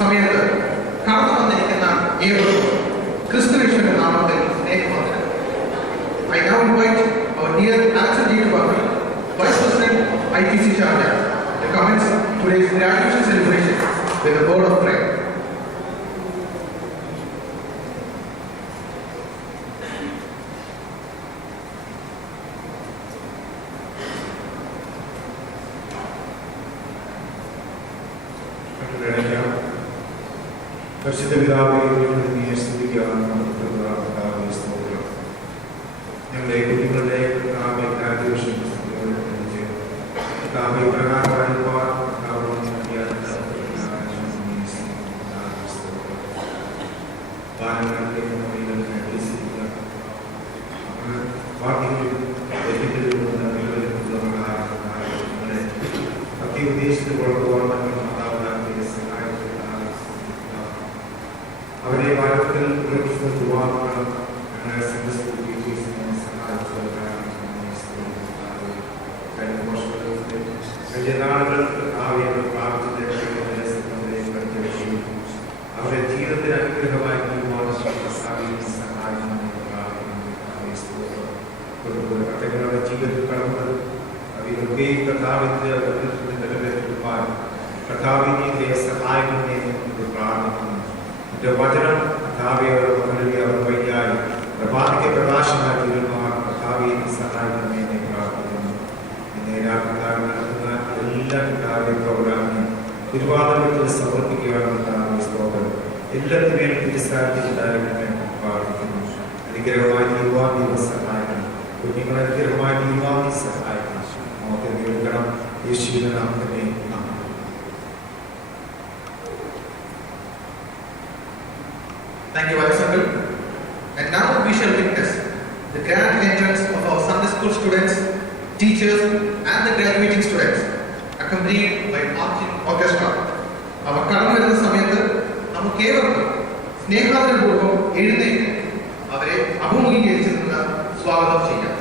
സമയത്ത് കടന്നു വന്നിരിക്കുന്ന ഏവർക്കും ക്രിസ്തുവിന്റെ നാമത്തിൽ സ്നേഹവന്ദനം. I now invite our dear Alexander G. Bharti, Vice President, ITC Sharjah, to commence today's graduation celebration with a word of prayer. പരിശുദ്ധ പിതാവേ, ഞങ്ങളുടെ കുട്ടികളുടെ ഗ്രാജുവേഷൻ അത്യുദ്ദേശിച്ച് കൊണ്ടുപോകാൻ അവരെ ഭാരതത്തിൽ യുവാക്കളും കഴിഞ്ഞ നാളുകൾ അവരുടെ ജീവിതത്തിന് അനുഗ്രഹമായി കഥകളുടെ ജീവിതത്തിൽ കടന്നത് അവയൊക്കെയും കർത്താവിന്റെ നിലനിൽക്കുവാൻ കർത്താവിനെ സഹായിക്കുന്നതിനെ പ്രാർത്ഥിക്കുന്നു. വചനം കർത്താവിയുടെ മകനുടെ അവർ വൈകായി പ്രഭാതിക്ക് പ്രകാശമായി തീരുമാൻ കർത്താവിനെ സഹായിക്കുന്നതിനെ പ്രാർത്ഥിക്കുന്നു. ഇന്ന് രാത്രി നടത്തുന്ന എല്ലാ കർത്താവിന്റെ പ്രോഗ്രാമിനും തിരുവാതിരത്തിൽ സമർപ്പിക്കുകയാണ് കർത്താവിന്റെ സ്തോത്രം. എല്ലാത്തിനും തിരിച്ചാക്കിയിട്ടുണ്ടായിരുന്നെ പ്രാർത്ഥിക്കുന്നു. അനുഗ്രഹമായി തീരുവാൻ ദൈവം സഹായിക്കണം. കുഞ്ഞുങ്ങളെ അനുഗ്രഹമായി തീരുവാൻ സഹായിക്കണം. നമുക്ക് കേൾക്കണം. യേശുവിന്റെ നാമത്തിനെ Thank you, Alexander. And now we shall witness the grand entrance of our Sunday school students, teachers, and the graduating students, accompanied by marching orchestra. അവർ കടന്നു വരുന്ന സമയത്ത് നമുക്ക് ഏവർക്കും സ്നേഹാദരപൂർവ്വം എഴുന്നേറ്റ് അവരെ അഭിമുഖീകരിച്ചു നിന്ന് സ്വാഗതം ചെയ്യാം.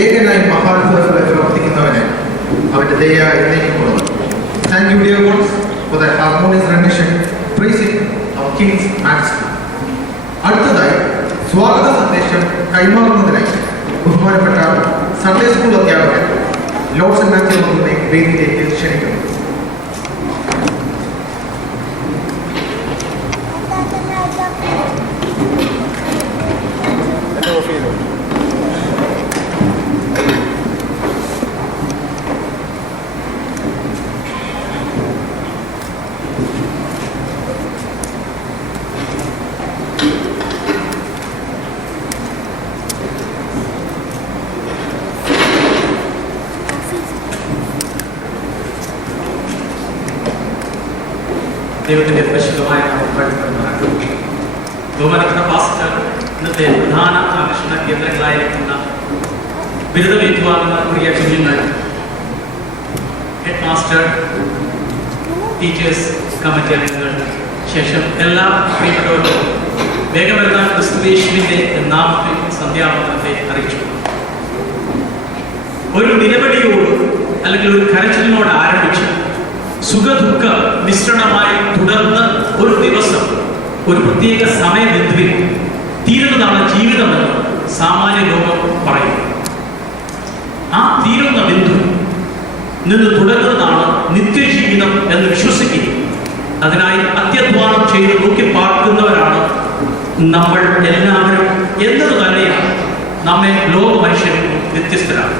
ഏകനായി മഹാത്ഭുതങ്ങളെ പ്രവർത്തിക്കുന്നവനെ അവന്റെ ദയ എന്നേക്കുമുള്ളത്. Thank you, dear ones, for the harmonious rendition praising our King's Majesty. അടുത്തതായി സ്വാഗത സന്ദേശം കൈമാറുന്നതിനായി ബഹുമാനപ്പെട്ട സൺഡേ സ്കൂൾ അധ്യാപകൻ ലോർഡ്സ് മാത്യു മക്കളെ വേദിയിലേക്ക് ക്ഷണിക്കുന്നു. ദൈവത്തിന്റെ പരിശുദ്ധമായ ബഹുമാനപ്പെട്ട പാസ്റ്റർ ഇന്നത്തെ പ്രധാന ആകർഷണ കേന്ദ്രങ്ങളായിരിക്കുന്ന ബിരുദമേറ്റുവാങ്ങുന്ന പ്രിയ കുഞ്ഞുങ്ങൾ, ഹെഡ് മാസ്റ്റർ, ടീച്ചേഴ്സ്, കമ്മിറ്റി അംഗങ്ങൾ, ശേഷം എല്ലാ പ്രിയപ്പെട്ടവർക്കും വേഗം വരുന്ന ക്രിസ്തുയേശുവിന്റെ നാമത്തിൽ സന്ധ്യാവന്ദനത്തെ അറിയിച്ചു. ഒരു നിലവിളിയോട് അല്ലെങ്കിൽ ഒരു കരച്ചിലിനോട് ആരംഭിച്ച് സുഖദുഃഖ മിശ്രണമായി തുടർന്ന് ഒരു ദിവസം ഒരു പ്രത്യേക സമയബിന്ദുവിൽ തീരുന്നതാണ് ജീവിതമെന്ന് സാമാന്യ ലോകം പറയും. ആ തീരുന്ന ബിന്ദു നിന്ന് തുടരുന്നതാണ് നിത്യജീവിതം എന്ന് വിശ്വസിക്കുക. അതിനായി അത്യധ്വാനം ചെയ്ത് നോക്കി പാർക്കുന്നവരാണ് നമ്മൾ എല്ലാവരും എന്നത് തന്നെയാണ് നമ്മെ ലോക മനുഷ്യരിൽ വ്യത്യസ്തരാണ്.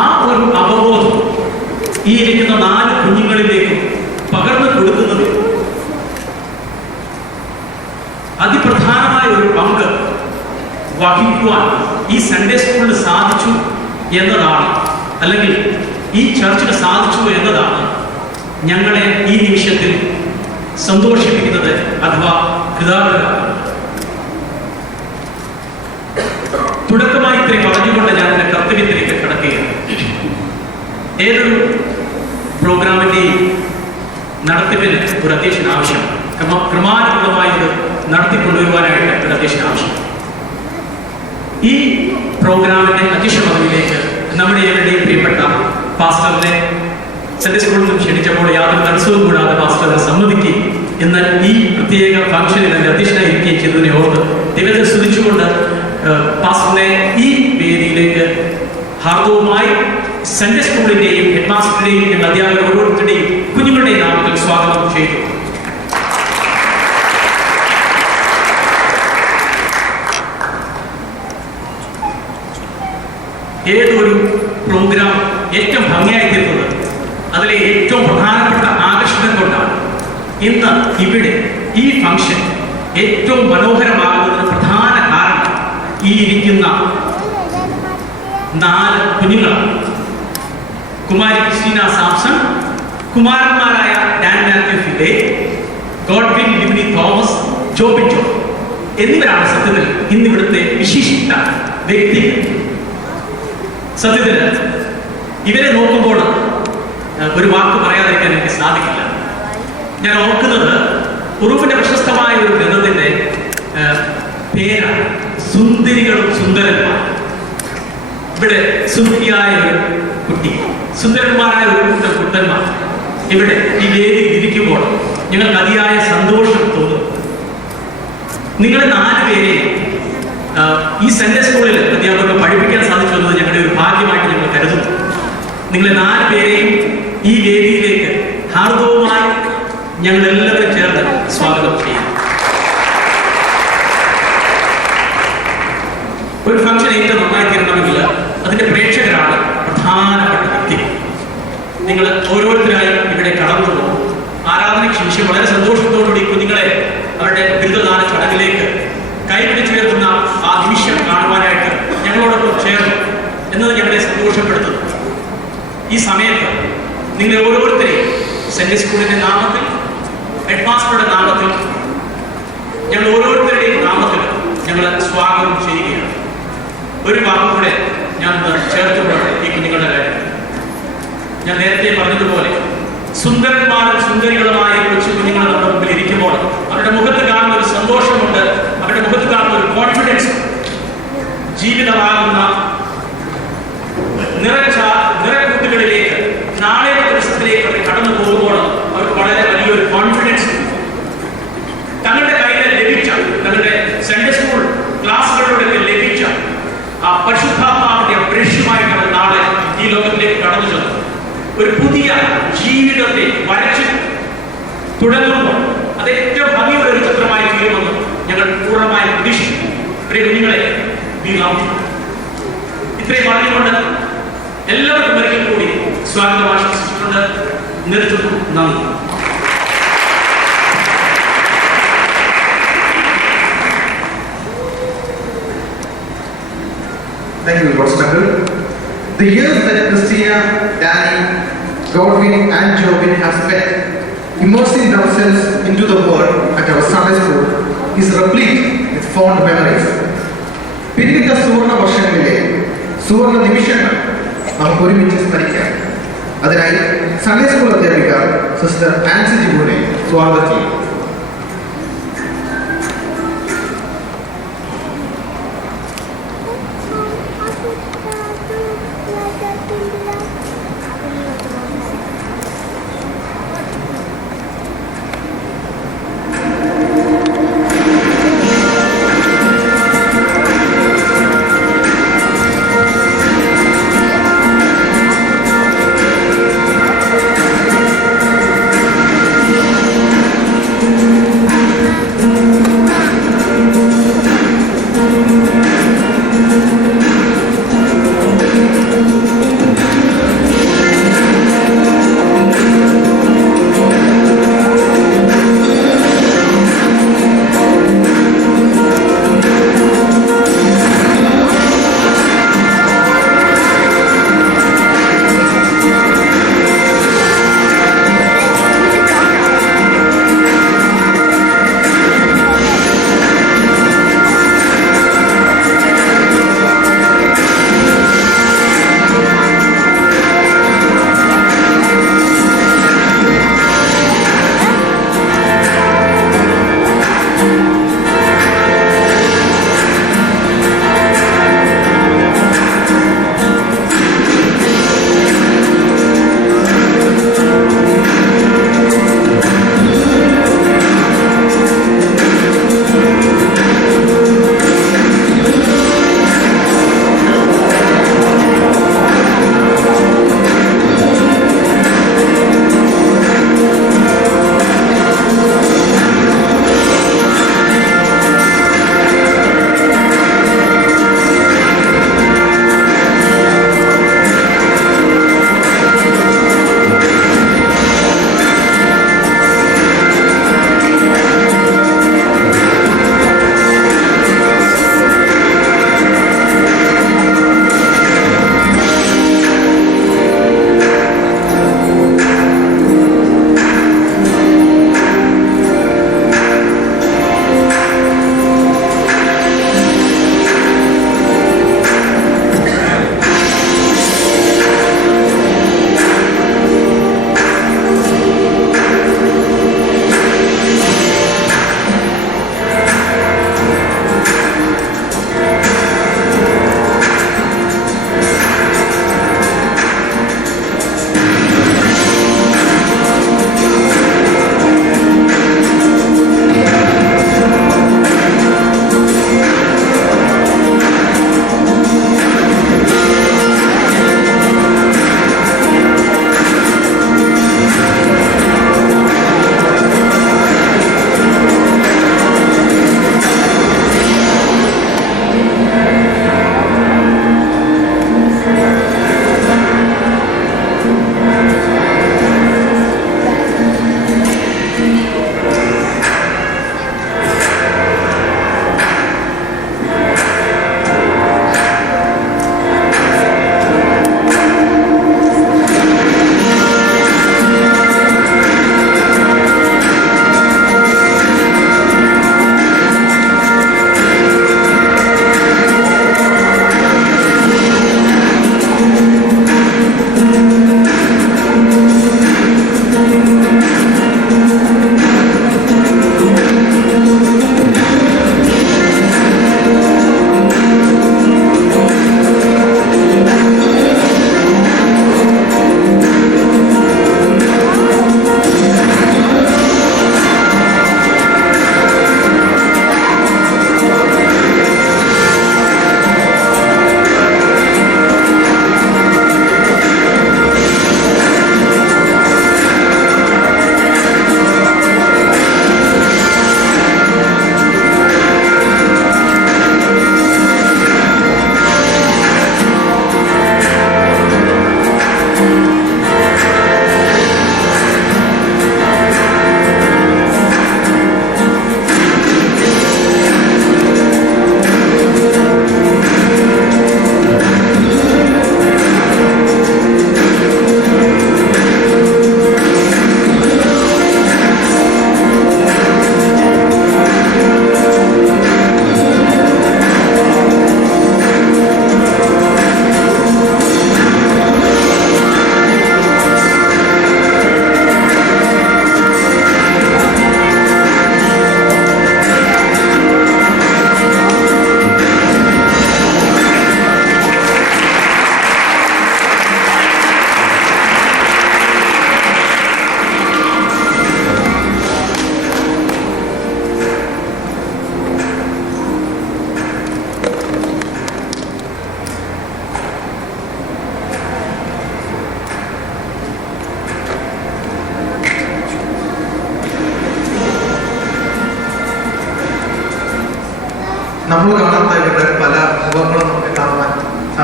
ആ ഒരു അവബോധം ഈ ഇരിക്കുന്ന 4 കുഞ്ഞുങ്ങളിലേക്കും പകർന്നു കൊടുക്കുന്നത് അതിപ്രധാനമായ ഒരു പങ്ക് വഹിക്കുവാൻ ഈ സൺഡേ സ്കൂളിന് സാധിച്ചു എന്നതാണ്, അല്ലെങ്കിൽ ഈ ചർച്ചിന് സാധിച്ചു എന്നതാണ് ഞങ്ങളെ ഈ നിമിഷത്തിൽ സന്തോഷിപ്പിക്കുന്നത് അഥവാ കൃതാർത്ഥരാകുന്നത്. തുടക്കമായി ഇത്രയും പറഞ്ഞുകൊണ്ട് ഞാൻ എൻ്റെ കർത്തവ്യത്തിലേക്ക് കിടക്കുകയാണ്. ഏതൊരു പ്രോഗ്രാമിൻ്റെയും നടത്തിപ്പിന് ഒരു അധ്യക്ഷൻ ആവശ്യം, ക്രമാനുഗതമായി ഇത് നടത്തിക്കൊണ്ടുവരുവാനായിട്ട് ഒരു അധ്യക്ഷൻ ആവശ്യം. ഈ പ്രോഗ്രാമിന്റെ അധ്യക്ഷ പദവിയിലേക്ക് നമ്മുടെ എവരുടെയും പ്രിയപ്പെട്ട പാസ്റ്ററിനെ സൺഡേ സ്കൂളിൽ നിന്ന് ക്ഷണിച്ചപ്പോൾ യാതൊരു തടസ്സവും കൂടാതെ പാസ്റ്ററിനെ സമ്മതിക്കുകയും എന്നാൽ ഈ പ്രത്യേക ഫംഗ്ഷനിൽ എൻ്റെ അധ്യക്ഷനായിരിക്കുകയും ചെയ്തതിനെ ഓർത്ത് ദൈവത്തെ സ്തുതിച്ചുകൊണ്ട് പാസ്റ്ററിനെ ഈ വേദിയിലേക്ക് ഹാർദവുമായി സൺഡേ സ്കൂളിന്റെയും ഹെഡ് മാസ്റ്ററുടെയും ഞങ്ങൾ അധ്യാപകർ ഓരോരുത്തരുടെയും കുഞ്ഞുങ്ങളുടെയും നാമത്തിൽ സ്വാഗതം ചെയ്തു. ഏതൊരു പ്രോഗ്രാം ഏറ്റവും ഭംഗിയായി തീർന്നത് അതിലെ ഏറ്റവും പ്രധാനപ്പെട്ട ആകർഷണം കൊണ്ടാണ്. ഇന്ന് ഇവിടെ ഈ ഫംഗ്ഷൻ ഏറ്റവും മനോഹരമാകുന്നതിന് പ്രധാന കാരണം ഈ ഇരിക്കുന്ന 4 കുഞ്ഞുങ്ങളാണ്. കുമാരി ക്രിസ്റ്റീന സാംസൺ, കുമാരന്മാരായ Dan Mathew Phile, Godwin Libni Thomas, Jobin Jo എന്നിവരാണ് സത്യത്തിൽ ഇന്നിവിടുത്തെ വിശിഷ്ട വ്യക്തികൾ. സത്യത്തിൽ ഇവരെ നോക്കുമ്പോൾ ഒരു വാക്ക് പറയാതിരിക്കാൻ എനിക്ക് സാധിക്കില്ല. ഞാൻ ഓർക്കുന്നത് ഉറുപ്പിന്റെ പ്രശസ്തമായ ഒരു ഗ്രന്ഥത്തിന്റെ പേരാണ് സുന്ദരികളും സുന്ദരന്മാർ. ഇവിടെ സുന്ദരിയായ ഒരു കുട്ടി, സുന്ദരന്മാരായ ഒരു കൂട്ടം കുട്ടന്മാർ ഇവിടെ ഈ വേദിയിൽ ഇരിക്കുമ്പോൾ ഞങ്ങൾക്ക് അതിയായ സന്തോഷം തോന്നും. നിങ്ങളെ 4 പേരെയും ഈ സൺഡേ സ്കൂളിൽ അധ്യാപകർക്ക് പഠിപ്പിക്കാൻ സാധിച്ചു എന്നത് ഞങ്ങളുടെ ഒരു ഭാഗ്യമായിട്ട് ഞങ്ങൾ കരുതുന്നു. നിങ്ങളെ 4 പേരെയും ഈ വേദിയിലേക്ക് ഹാർദവുമായി ഞങ്ങൾ എല്ലാവരും ചേർന്ന് സ്വാഗതം ചെയ്യാം. ഒരു ഫംഗ്ഷൻ ഏറ്റവും നന്നായി തീരണമെങ്കിൽ അതിന്റെ പ്രേക്ഷകരാണ് പ്രധാനപ്പെട്ട വ്യക്തി. നിങ്ങൾ ഓരോരുത്തരായി ഇവിടെ കടന്നു പോകും. ആരാധനയ്ക്ക് ശേഷം വളരെ സന്തോഷത്തോടുകൂടി കുഞ്ഞുങ്ങളെ അവരുടെ ബിരുദദാന ചടങ്ങിലേക്ക് കൈപിടിച്ചുയർത്തുന്ന ആ നിമിഷം കാണുവാനായിട്ട് ഞങ്ങളോടൊപ്പം ചേർന്നു എന്നത് ഞങ്ങളെ സന്തോഷപ്പെടുത്തുന്നു. ഈ സമയത്ത് നിങ്ങൾ ഓരോരുത്തരെയും സൺഡേ സ്കൂളിന്റെ നാമത്തിൽ, ഹെഡ് മാസ്റ്ററുടെ നാമത്തിൽ, ഞങ്ങൾ ഓരോരുത്തരുടെയും നാമത്തിൽ ഞങ്ങൾ സ്വാഗതം ചെയ്യുകയാണ്. ഒരു വാക്കും കൂടെ ഞാൻ ചേർത്തുകൊണ്ട് ഈ കുഞ്ഞുങ്ങളുടെ കാര്യം ഞാൻ നേരത്തെ പറഞ്ഞതുപോലെ സുന്ദരന്മാരും സുന്ദരികളുമായ കൊച്ചു കുഞ്ഞുങ്ങൾ നമ്മുടെ മുമ്പിൽ ഇരിക്കുമ്പോൾ അവരുടെ മുഖത്ത് കാണുന്ന ഒരു സന്തോഷമുണ്ട്, അവരുടെ മുഖത്ത് കാണുന്ന ഒരു കോൺഫിഡൻസ്, ജീവിതമാകുന്ന പരിശുദ്ധാത്മാവിന്റെ അപ്രേഷ്യമായിട്ടാണ് നാളെ ഈ ലോകത്തിലേക്ക് കടന്നു ചെന്നത്. ഒരു പുതിയ ജീവിതത്തെ വരച്ച് തുടങ്ങുമ്പോൾ അത് ഏറ്റവും ഭംഗിയുള്ള ഒരു ചിത്രമായി തീരുമെന്ന് ഞങ്ങൾ പൂർണ്ണമായി പ്രതീക്ഷിക്കുന്നു. പ്രിയ കുഞ്ഞുങ്ങളെ, ഇത്രയും പറഞ്ഞുകൊണ്ട് എല്ലാവർക്കും ഒരിക്കൽ കൂടി സ്വാഗതം ആശംസിച്ചുകൊണ്ട് നിർത്തുന്നു. നന്ദി. Thank you, Lord Spencer. The years that Christina, Danny, Godwin and Jobin have spent immersing themselves into the Word at our Sunday school is replete with fond memories. പിന്നിട്ട സുവർണ വർഷങ്ങളിലെ സുവർണ നിമിഷങ്ങൾ നമുക്ക് ഒരുമിച്ച് സ്മരിക്കാം. അതിനായി സൺഡേ സ്കൂൾ അധ്യാപിക സിസ്റ്റർ ആൻസി ജിബുവിനെ സ്വാഗതം ചെയ്യും.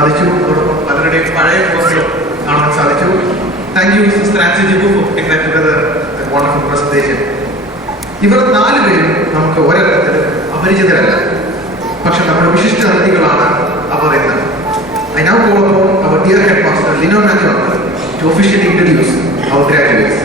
സാധിച്ചു. അതോടൊപ്പം പലരുടെയും പഴയ പോസ്റ്റുകൾ കാണാൻ സാധിച്ചു. Thank you sister Ancy Jibu for putting that together a wonderful presentation. ഇവർ 4 പേരും നമുക്ക് ഒരർത്ഥത്തിൽ അപരിചിതരല്ല, പക്ഷെ നമ്മുടെ വിശിഷ്ട അതിഥികളാണ് അവർ എന്ന്. I now call upon our dear headmaster Lino Matthew to officially introduce our graduates.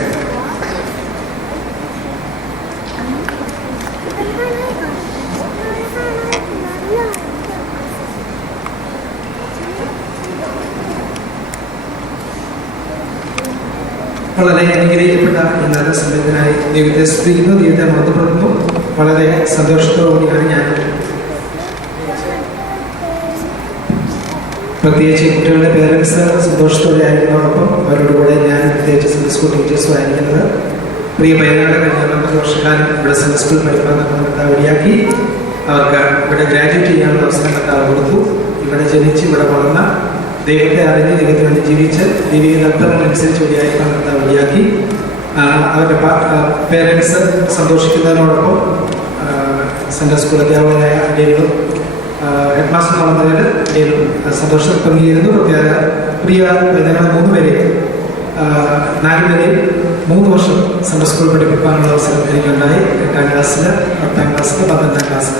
വളരെ അനുഗ്രഹിക്കപ്പെട്ട നല്ല സമയത്തിനായി ദൈവത്തെ സ്തുതിക്കുന്നു, ദൈവത്തെ മഹത്വപ്പെടുത്തുന്നു. വളരെ സന്തോഷത്തോടുകൂടിയാണ് ഞാൻ പ്രത്യേകിച്ച് കുട്ടികളുടെ പേരൻസ് സന്തോഷത്തോടെ ആയിരിക്കുന്നതോടൊപ്പം അവരുടെ കൂടെ ഞാൻ പ്രത്യേകിച്ച് സൺഡേ സ്കൂൾ ടീച്ചേഴ്സും ആയിരിക്കുന്നത്. പ്രിയ പയ്യനാട് കഴിഞ്ഞ 50 വർഷക്കാലം ഇവിടെ സൺഡേ സ്കൂൾ പഠിക്കാൻ വഴിയാക്കി അവർക്ക് ഇവിടെ ഗ്രാജുവേറ്റ് ചെയ്യാനുള്ള അവസരം കർത്താവ് കൊടുത്തു. ഇവിടെ ജനിച്ച് ഇവിടെ വളർന്ന ദൈവത്തെ അറിഞ്ഞ് ദൈവത്തിന് വേണ്ടി ജീവിച്ച് ദൈവിക കൽപ്പനകളനുസരിച്ച് വഴിയാക്കാൻ കർത്താവ് വഴിയാക്കി അവരുടെ പേരൻസ് സന്തോഷിക്കുന്നതിനോടൊപ്പം സൺഡേ സ്കൂൾ അധ്യാപകരായ ഡേവിഡും ഹെഡ് മാസ്റ്റർ നടന്നതിൽ സന്തോഷം പങ്കുചേരുന്നു. പ്രത്യേക പ്രിയ ഞങ്ങൾ 3 പേരെയും 4 പേരെയും 3 വർഷം സൺഡേ സ്കൂൾ പഠിപ്പിക്കാനുള്ള അവസരം എനിക്കുണ്ടായി. 8ാം ക്ലാസ്സിൽ, 10ാം ക്ലാസ്സിൽ, 12ാം ക്ലാസ്സിൽ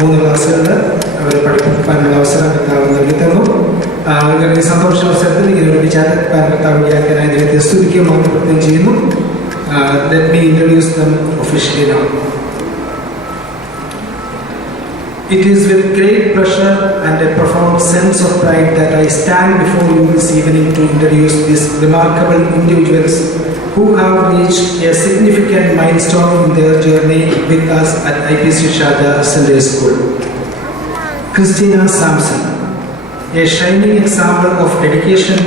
3 ക്ലാസ്സുകളിൽ അവർ പഠിപ്പിക്കാനുള്ള അവസരം കർത്താവ് നൽകി തന്നു. ഈ സന്തോഷ അവസരത്തിൽ ഇങ്ങനെ ഒരു വിചാരക്കാൻ കർത്താവ് വ്യാഖ്യാനായി ദൈവത്തെ സ്തുതിക്കുകയും മാറ്റപ്പെടുത്തുകയും ചെയ്യുന്നു. Let me introduce them officially now. It is with great pleasure and a profound sense of pride that I stand before you this evening to introduce these remarkable individuals who have reached a significant milestone in their journey with us at IPC Sharjah Sunday School. Christina Sampson, a shining example of dedication,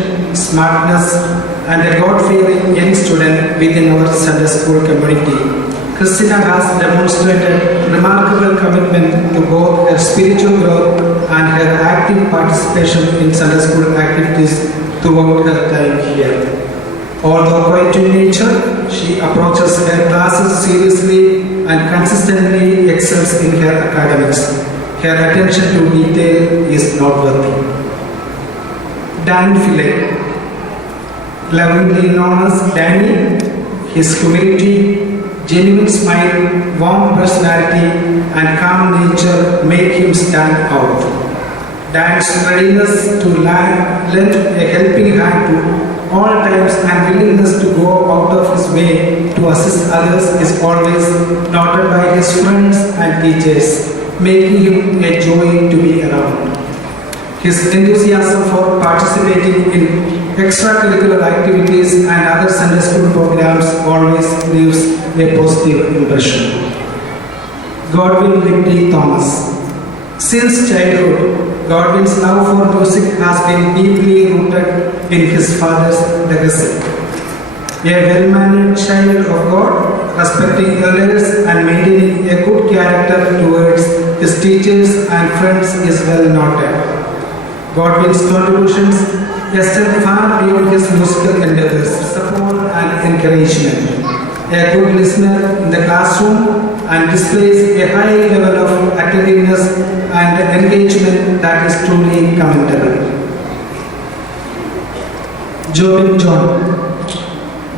smartness, and a God-fearing young student within our Sunday School community. Christina has demonstrated remarkable commitment to both her spiritual growth and her active participation in Sunday School activities throughout her time here. Although quiet in nature, she approaches her classes seriously and consistently excels in her academics. Her attention to detail is noteworthy. Dan Philip, lovingly known as Danny, his humility, genuine smile, warm personality, and calm nature make him stand out. Dan's readiness to lend a helping hand to all times and willingness to go out of his way to assist others is always noted by his friends and teachers, making him a joy to be around. His enthusiasm for participating in extracurricular activities and other Sunday school programs always leaves a positive impression. Godwin Victory Thomas. Since childhood, Godwin's love for music has been deeply rooted in his father's legacy. A well-mannered child of God, respecting elders and maintaining a good character towards his teachers and friends is well noted. Godwin's contributions extend far beyond his musical endeavors, support and encouragement. A good listener in the classroom and displays a high level of attentiveness and engagement that is truly commendable. Jobin John.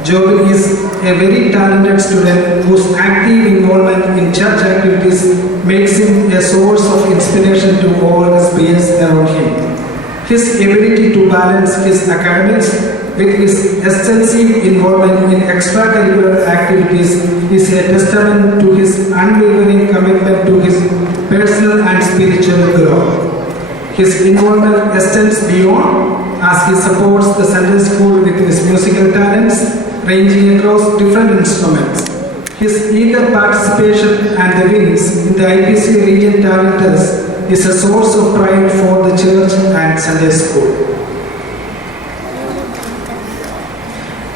Jobin is a very talented student whose active involvement in church activities makes him a source of inspiration to all his peers around him. His ability to balance his academics with his extensive involvement in extracurricular activities is a testament to his unwavering commitment to his personal and spiritual growth. His involvement extends beyond as he supports the Sunday School with his musical talents ranging across different instruments. His eager participation and the wins in the IPC Region Talenters is a source of pride for the church and Sunday School.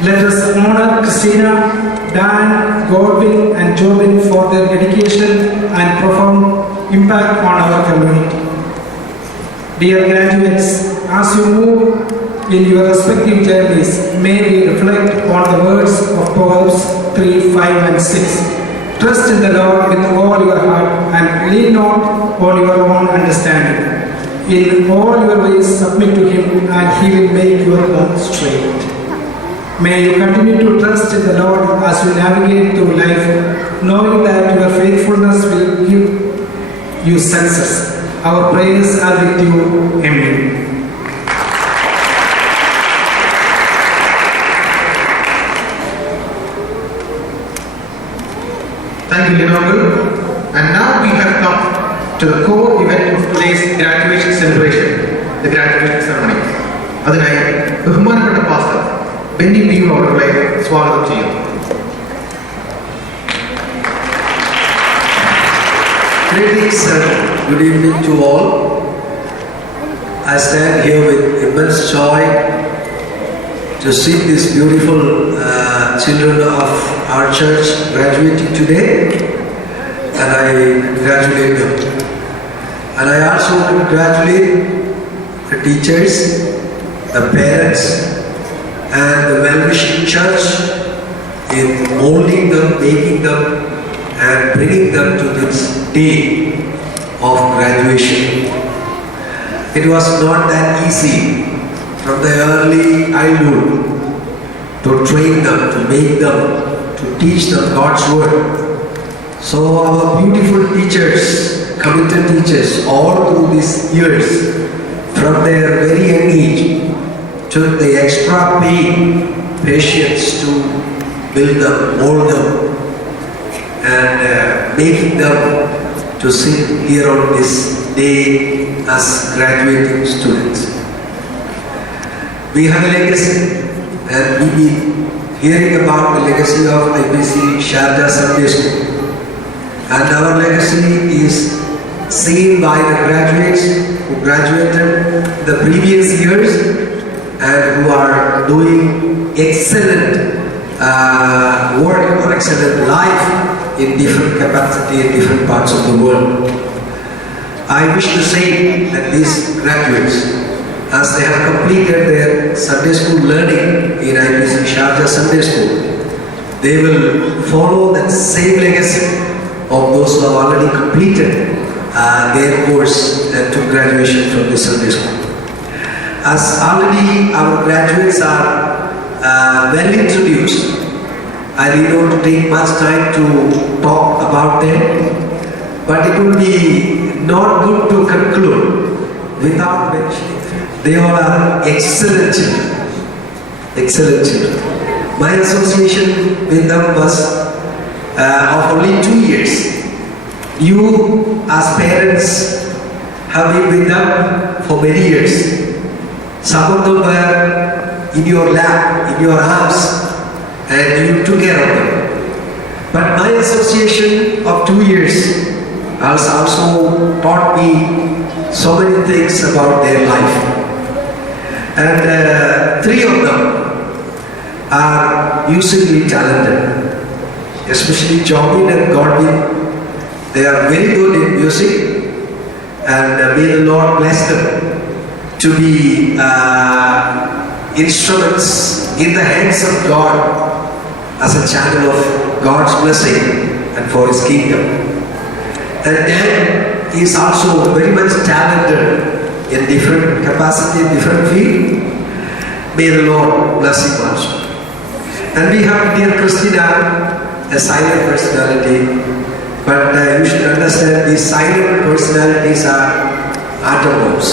Let us honor Christina, Dan, Godwin and Jobin for their dedication and profound impact on our community. Dear graduates, as you move in your respective journeys, may we reflect on the words of Proverbs 3, 5 and 6. Trust in the Lord with all your heart and lean not on your own understanding. In all your ways submit to him, and he will make your path straight. May you continue to trust in the Lord as you navigate through life, knowing that your faithfulness will give you success. Our prayers are with you. Amen. Thank you, Leonardo. And now we have come to the core event of today's graduation celebration, the graduation ceremony. അതിനായി ബഹുമാനപ്പെട്ട പാസ്റ്റർ ബെന്നി പി അവരെ സ്വാഗതം ചെയ്യുന്നു. Greetings and good evening to all. I stand here with immense joy to see these beautiful children of our church graduating today, and I congratulate them. And I also congratulate the teachers, the parents, and the well-wishing church in molding them, making them, and bringing them to this day of graduation. It was not that easy from the early childhood to train them, to make them, to teach them God's word. So our beautiful teachers, committed teachers, all through these years, from their very young age, took the extra pain, patience to build them, mold them, and making them to sit here on this day as graduating students. We have a legacy, and we've been hearing about the legacy of IPC Sharda Sunday School. And our legacy is seen by the graduates who graduated the previous years and who are doing excellent work or excellent life in different capacity in different parts of the world. I wish to say that these graduates, as they have completed their Sunday school learning in IPC Sharjah Sunday School, they will follow that same legacy of those who have already completed their course and took graduation from the Sunday school. As already our graduates are well introduced, I really don't take much time to talk about them, but it will be not good to conclude without mentioning they all are excellent children. Excellent children. My association with them was of only 2 years. You as parents have been with them for many years. Some of them were in your lap, in your arms, and you took care of them. But my association of 2 years has also taught me so many things about their life. And 3 of them are musically talented, especially Jobin and Godwin. They are very good in music, and may the Lord bless them to be instruments in the hands of God as a channel of God's blessing and for His kingdom. And Dan is also very much talented in different capacity, in different field. May the Lord bless him also. And we have dear Christina, a silent personality, but you should understand these silent personalities are atom bombs.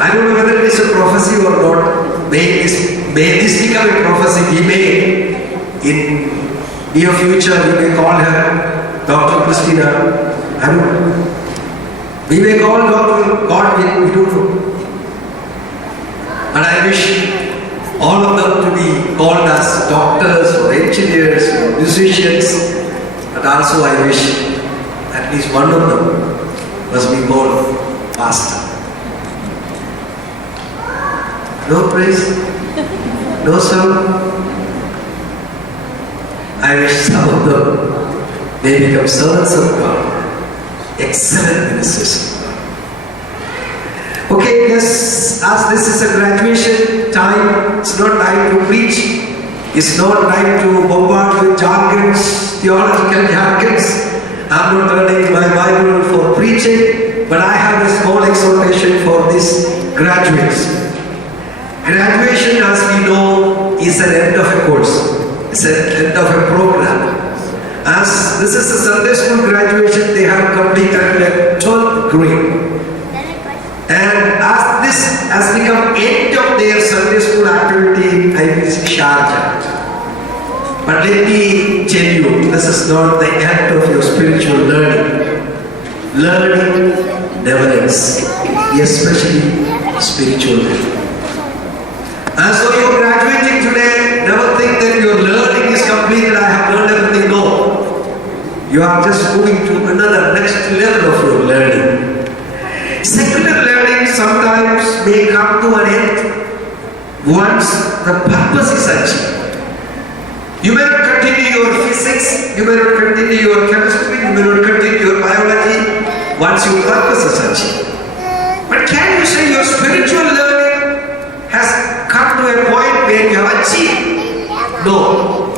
I don't know whether it is a prophecy or not. May this become a prophecy. We may, in near future, we may call her Dr. Christina. I don't know. We may call Dr. Godwin, we don't know. And I wish all of them to be called as doctors or engineers or musicians. But also I wish at least one of them must be called pastor. No praise? No sound? I wish some of them may become servants of God, excellent ministers of God. Okay, yes, as this is a graduation time, it's not time to preach. It's not time to bombard with jargons, theological jargons. I'm not learning my Bible for preaching, but I have a small exhortation for these graduates. Graduation, as we know, is an end of a course. It's an end of a program. As this is a Sunday school graduation, they have completed the 12th grade. And as this has become end of their Sunday school activity, I visit Sharjah. But let me tell you, this is not the end of your spiritual learning. Learning never ends, especially spiritual learning. And so you're graduating today, never think that your learning is completed, I have learned everything. No. You are just moving to another next level of your learning. Secular learning sometimes may come to an end once the purpose is achieved. You may not continue your physics, you may not continue your chemistry, you may not continue your biology once your purpose is achieved. But can you say your spiritual learning has come to a point where you have achieved? No.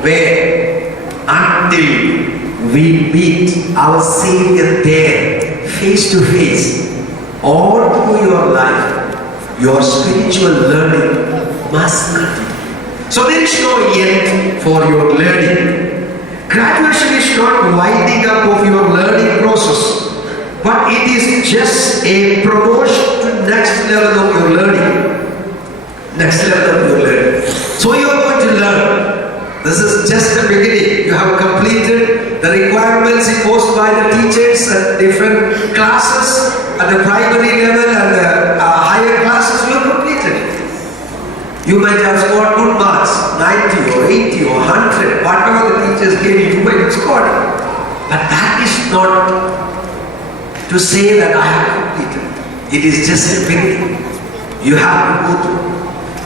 Where? Until we meet our Savior there, face to face, all through your life, your spiritual learning must continue. So there is no end for your learning. Graduation is not winding up of your learning process, but it is just a promotion to next level of your learning. Next level of your learning. So you are going to learn. This is just the beginning. You have completed the requirements imposed by the teachers at different classes, at the primary level and the higher classes. You have completed. You might have scored good marks, 90 or 80 or 100, whatever the teachers gave you, you might have scored. But that is not to say that I have completed. It is just a beginning. You have to go through.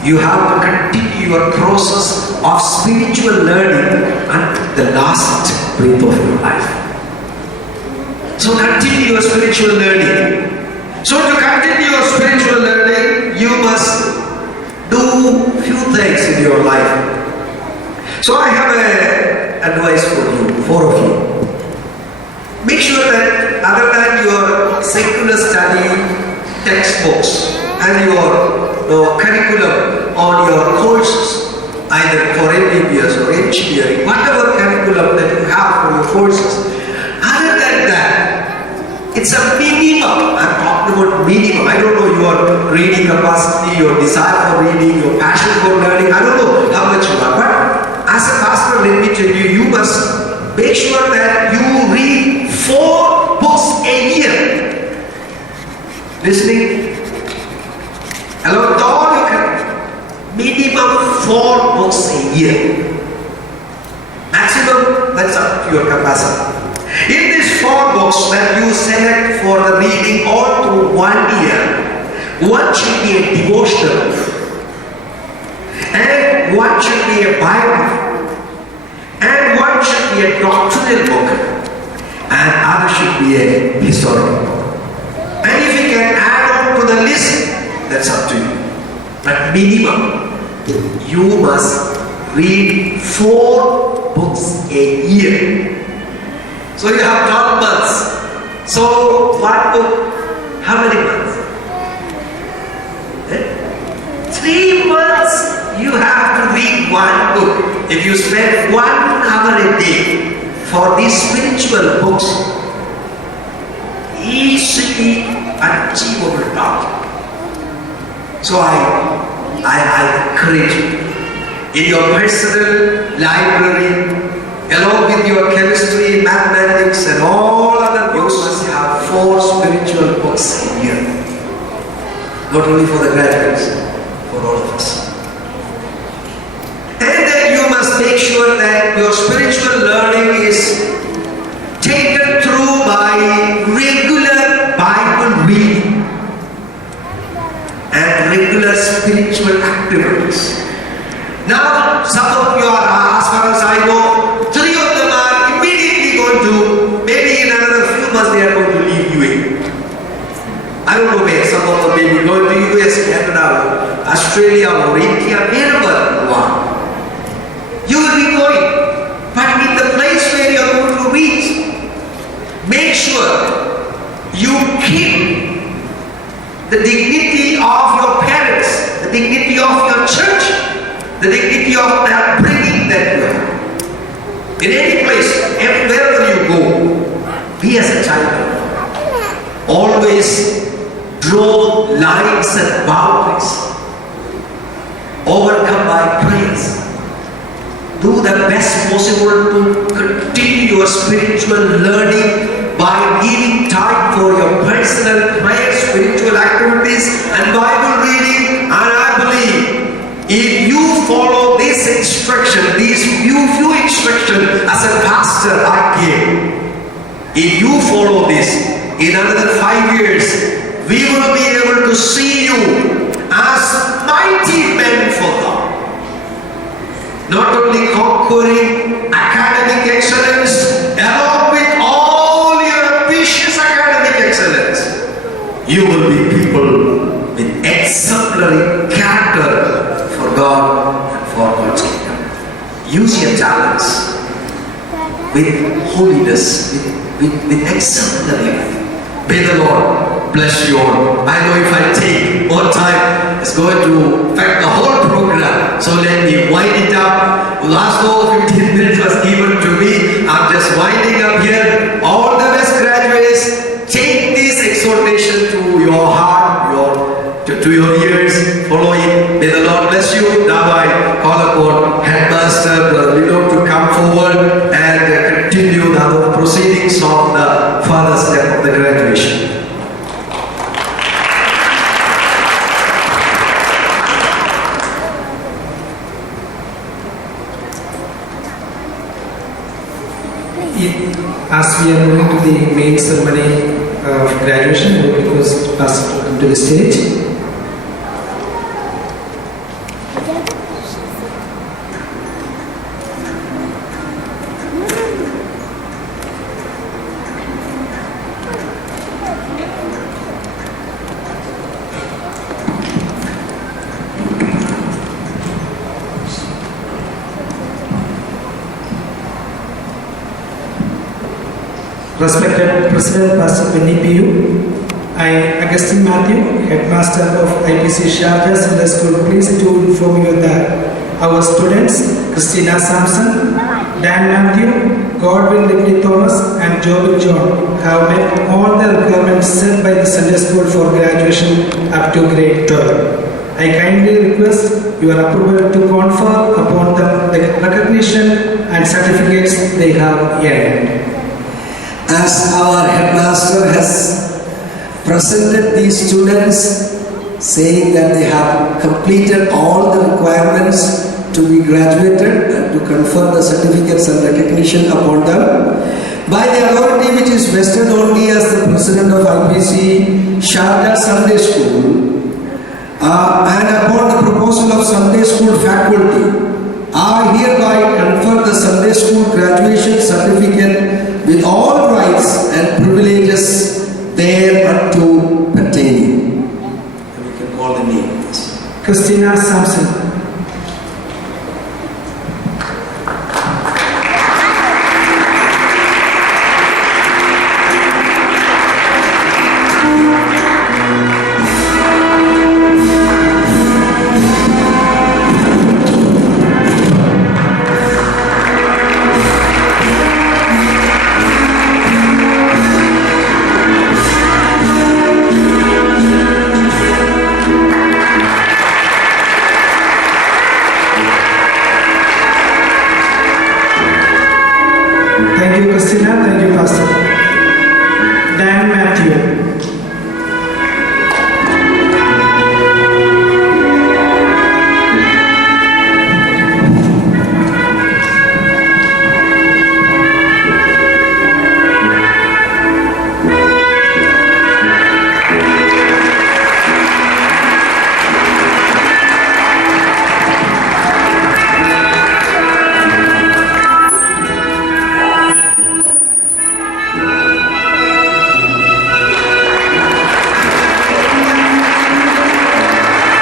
You have to continue your process of spiritual learning until the last breath of your life. So continue your spiritual learning. So to continue your spiritual learning, you must do few things in your life. So I have an advice for you, four of you. Make sure that other than your secular study textbooks and your curriculum on your courses, either for MBBS or engineering, whatever curriculum that you have for your courses, other than that, it's a minimum. I'm talking about minimum. I don't know your reading capacity, your desire for reading, your passion for learning. I don't know how much you are. But as a pastor, let me tell you, you must make sure that you read 4 books a year. Listening? Along with all your curriculum, minimum 4 books a year. Maximum, that's up to your capacity. In these 4 books that you select for the reading all through 1 year, one should be a devotional, and one should be a Bible, and one should be a doctrinal book, and other should be a historical book. And if you can add on to the list, that's up to you. But minimum, you must read 4 books a year. So you have 12 months. So 1 book, how many months? 3 months you have to read 1 book. If you spend 1 hour a day for these spiritual books, easily achievable target. So I encourage you, in your personal library, along with your chemistry, mathematics, and all other books, you must have 4 spiritual books a year. Not only for the graduates, for all of us. And then you must make sure that your spiritual learning is taken through by regular Bible reading and regular spiritual activities. Now, some of you are, as far as I know, 3 of them are immediately going to, maybe in another few months they are going to leave UAE. I don't know where, some of them may be going to US, Canada, Australia or India, wherever you are. You will be going, but in the place where you are going to reach, you keep the dignity of your parents, the dignity of your church, the dignity of that bringing that you have. In any place, wherever you go, be as a child of God. Always draw lines and boundaries. Overcome by praise. Do the best possible to continue your spiritual learning by giving time for your personal prayer, spiritual activities and Bible reading. And I believe if you follow this instruction, these few instructions as a pastor I gave, if you follow this, in another 5 years, we will be able to see you as mighty men for God. Not only conquering academic excellence, along with all your ambitious academic excellence, you will be people with exemplary character for God and for God's kingdom. Use your talents with holiness, with exemplary life. May the Lord bless you all. I know if I take more time, it's going to affect the whole program. So let me wind it up. Last 15 minutes was given to me. I'm just winding up here. All the best graduates, take this exhortation to your heart, to your ears. Follow it. May the Lord bless you. Now I call upon Headmaster Lilo to come forward and continue the proceedings of the further step of the graduation. As we are moving to the main ceremony of graduation, we request Pastor to come to the stage. Respected President Pastor Penny P.U., I, Augustine Matthew, Headmaster of IPC Sharjah Sunday School, pleased to inform you that our students, Christina Sampson, Dan Matthew, Godwin Libby Thomas and Jobin John have met all the requirements set by the Sunday School for graduation up to grade 12. I kindly request your approval to confer upon them the recognition and certificates they have earned. As our headmaster has presented these students saying that they have completed all the requirements to be graduated and to confer the certificates and recognition upon them, by the authority which is vested on me as the President of IPC Sharjah Sunday School and upon the proposal of Sunday School faculty, I hereby confer the Sunday School graduation certificate with all rights and privileges thereunto pertaining. And we can call the name. Christina Sampson. Thank you, Christina. Thank you, Pastor. Dan Matthew.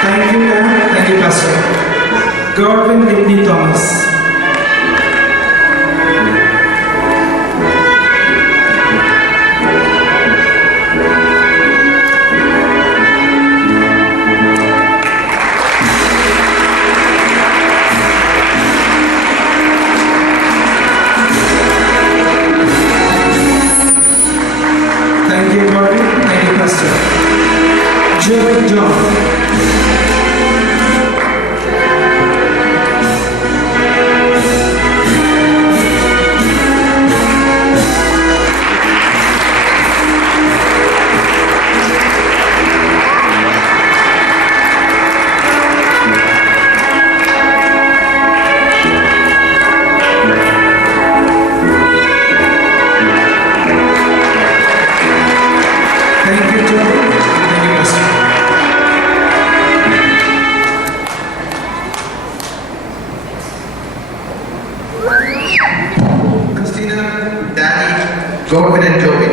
Thank you, Dan. Thank you, Pastor. Godwin Libby Thomas. Joey John. Thank you, Joey. Thank you, Pastor. Christina, Danny, Godwin and Joey,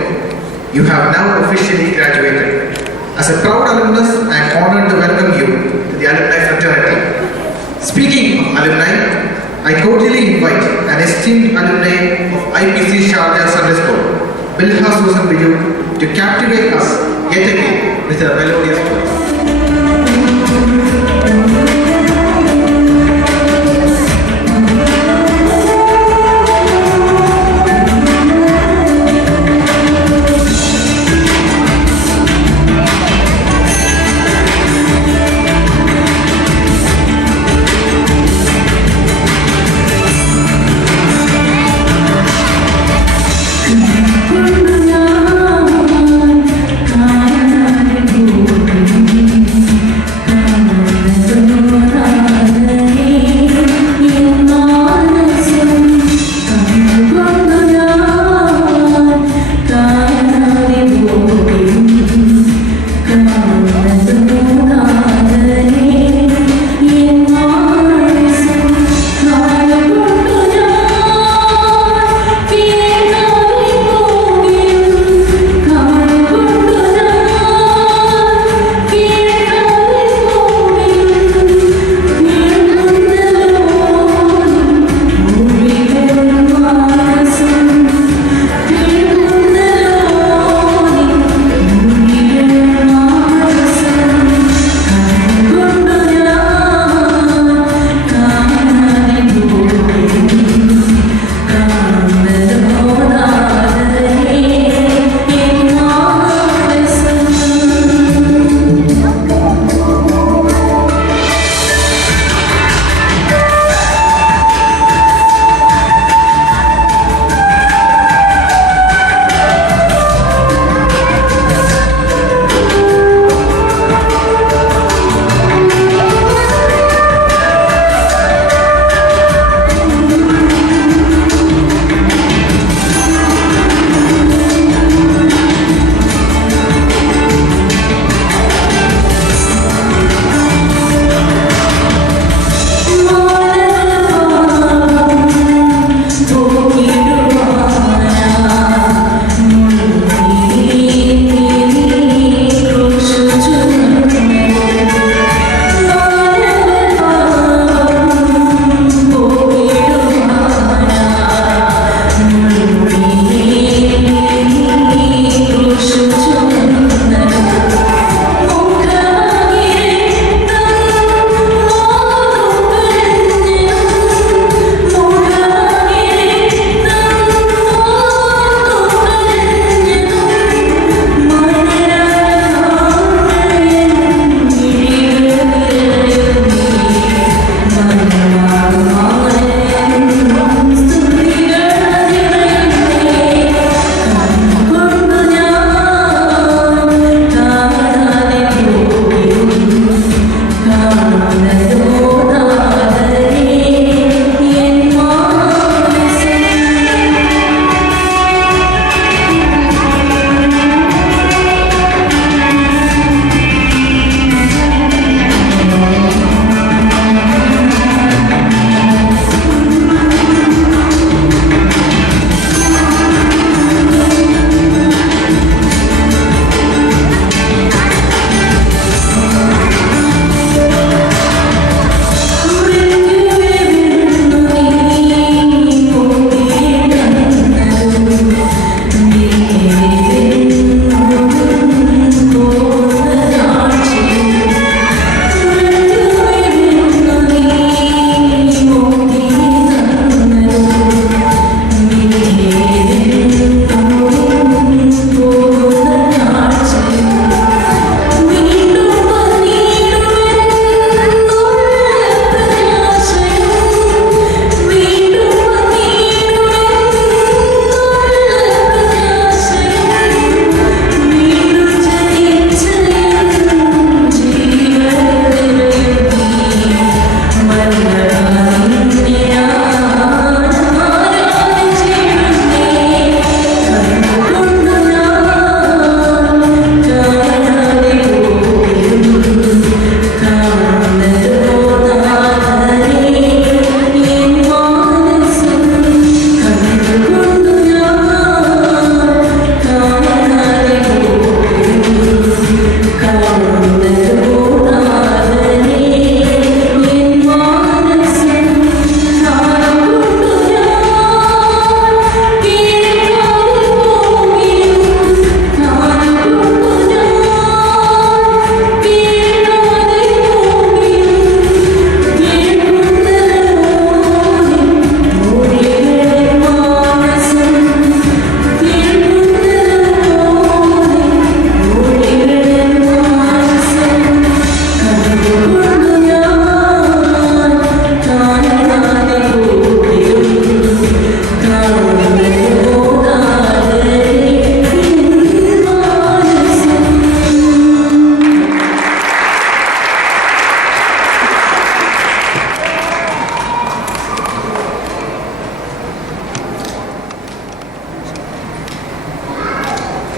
you have now officially graduated. As a proud alumnus, I am honored to welcome you to the alumni fraternity. Speaking of alumni, I cordially invite an esteemed alumni of IPC Sharjah Sunday School, Bilha Susan Biju, to captivate us yet again with her melodious voice. Thank you.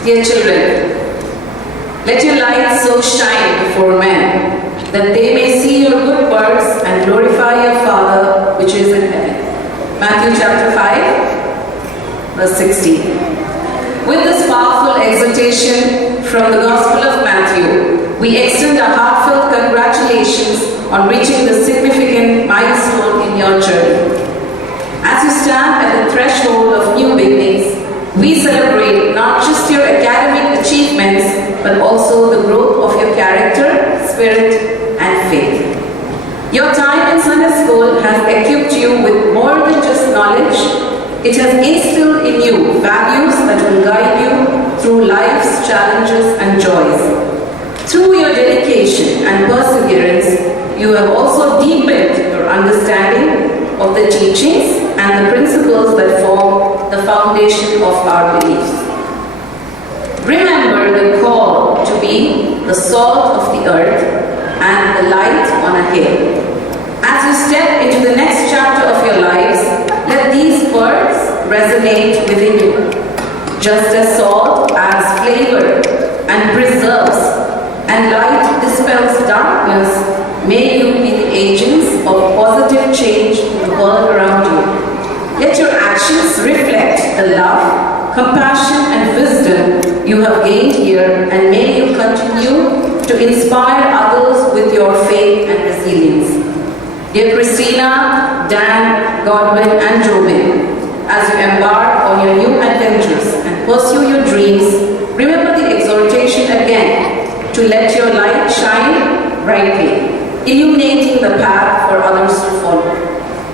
Dear children, let your light so shine before men that they may see your good works and glorify your Father which is in heaven. Matthew chapter 5, verse 16. With this powerful exhortation from the Gospel of Matthew, we extend our heartfelt congratulations on reaching the significant milestone in your journey. As you stand at the threshold of new beginnings, we celebrate not just your academic achievements, but also the growth of your character, spirit, and faith. Your time in Sunday school has equipped you with more than just knowledge. It has instilled in you values that will guide you through life's challenges and joys. Through your dedication and perseverance, you have also deepened your understanding of the teachings and the principles that form the foundation of our beliefs. Remember the call to be the salt of the earth and the light on a hill. As you step into the next chapter of your lives, let these words resonate within you. Just as salt adds flavor and preserves, and light dispels darkness, may you be the agents of positive change in the world around you. Let your actions reflect the love, compassion, and wisdom you have gained here, and may you continue to inspire others with your faith and resilience. Dear Christina, Dan, Godwin, and Jobin, as you embark on your new adventures and pursue your dreams, remember the exhortation again to let your light shine brightly, illuminating the path for others to follow.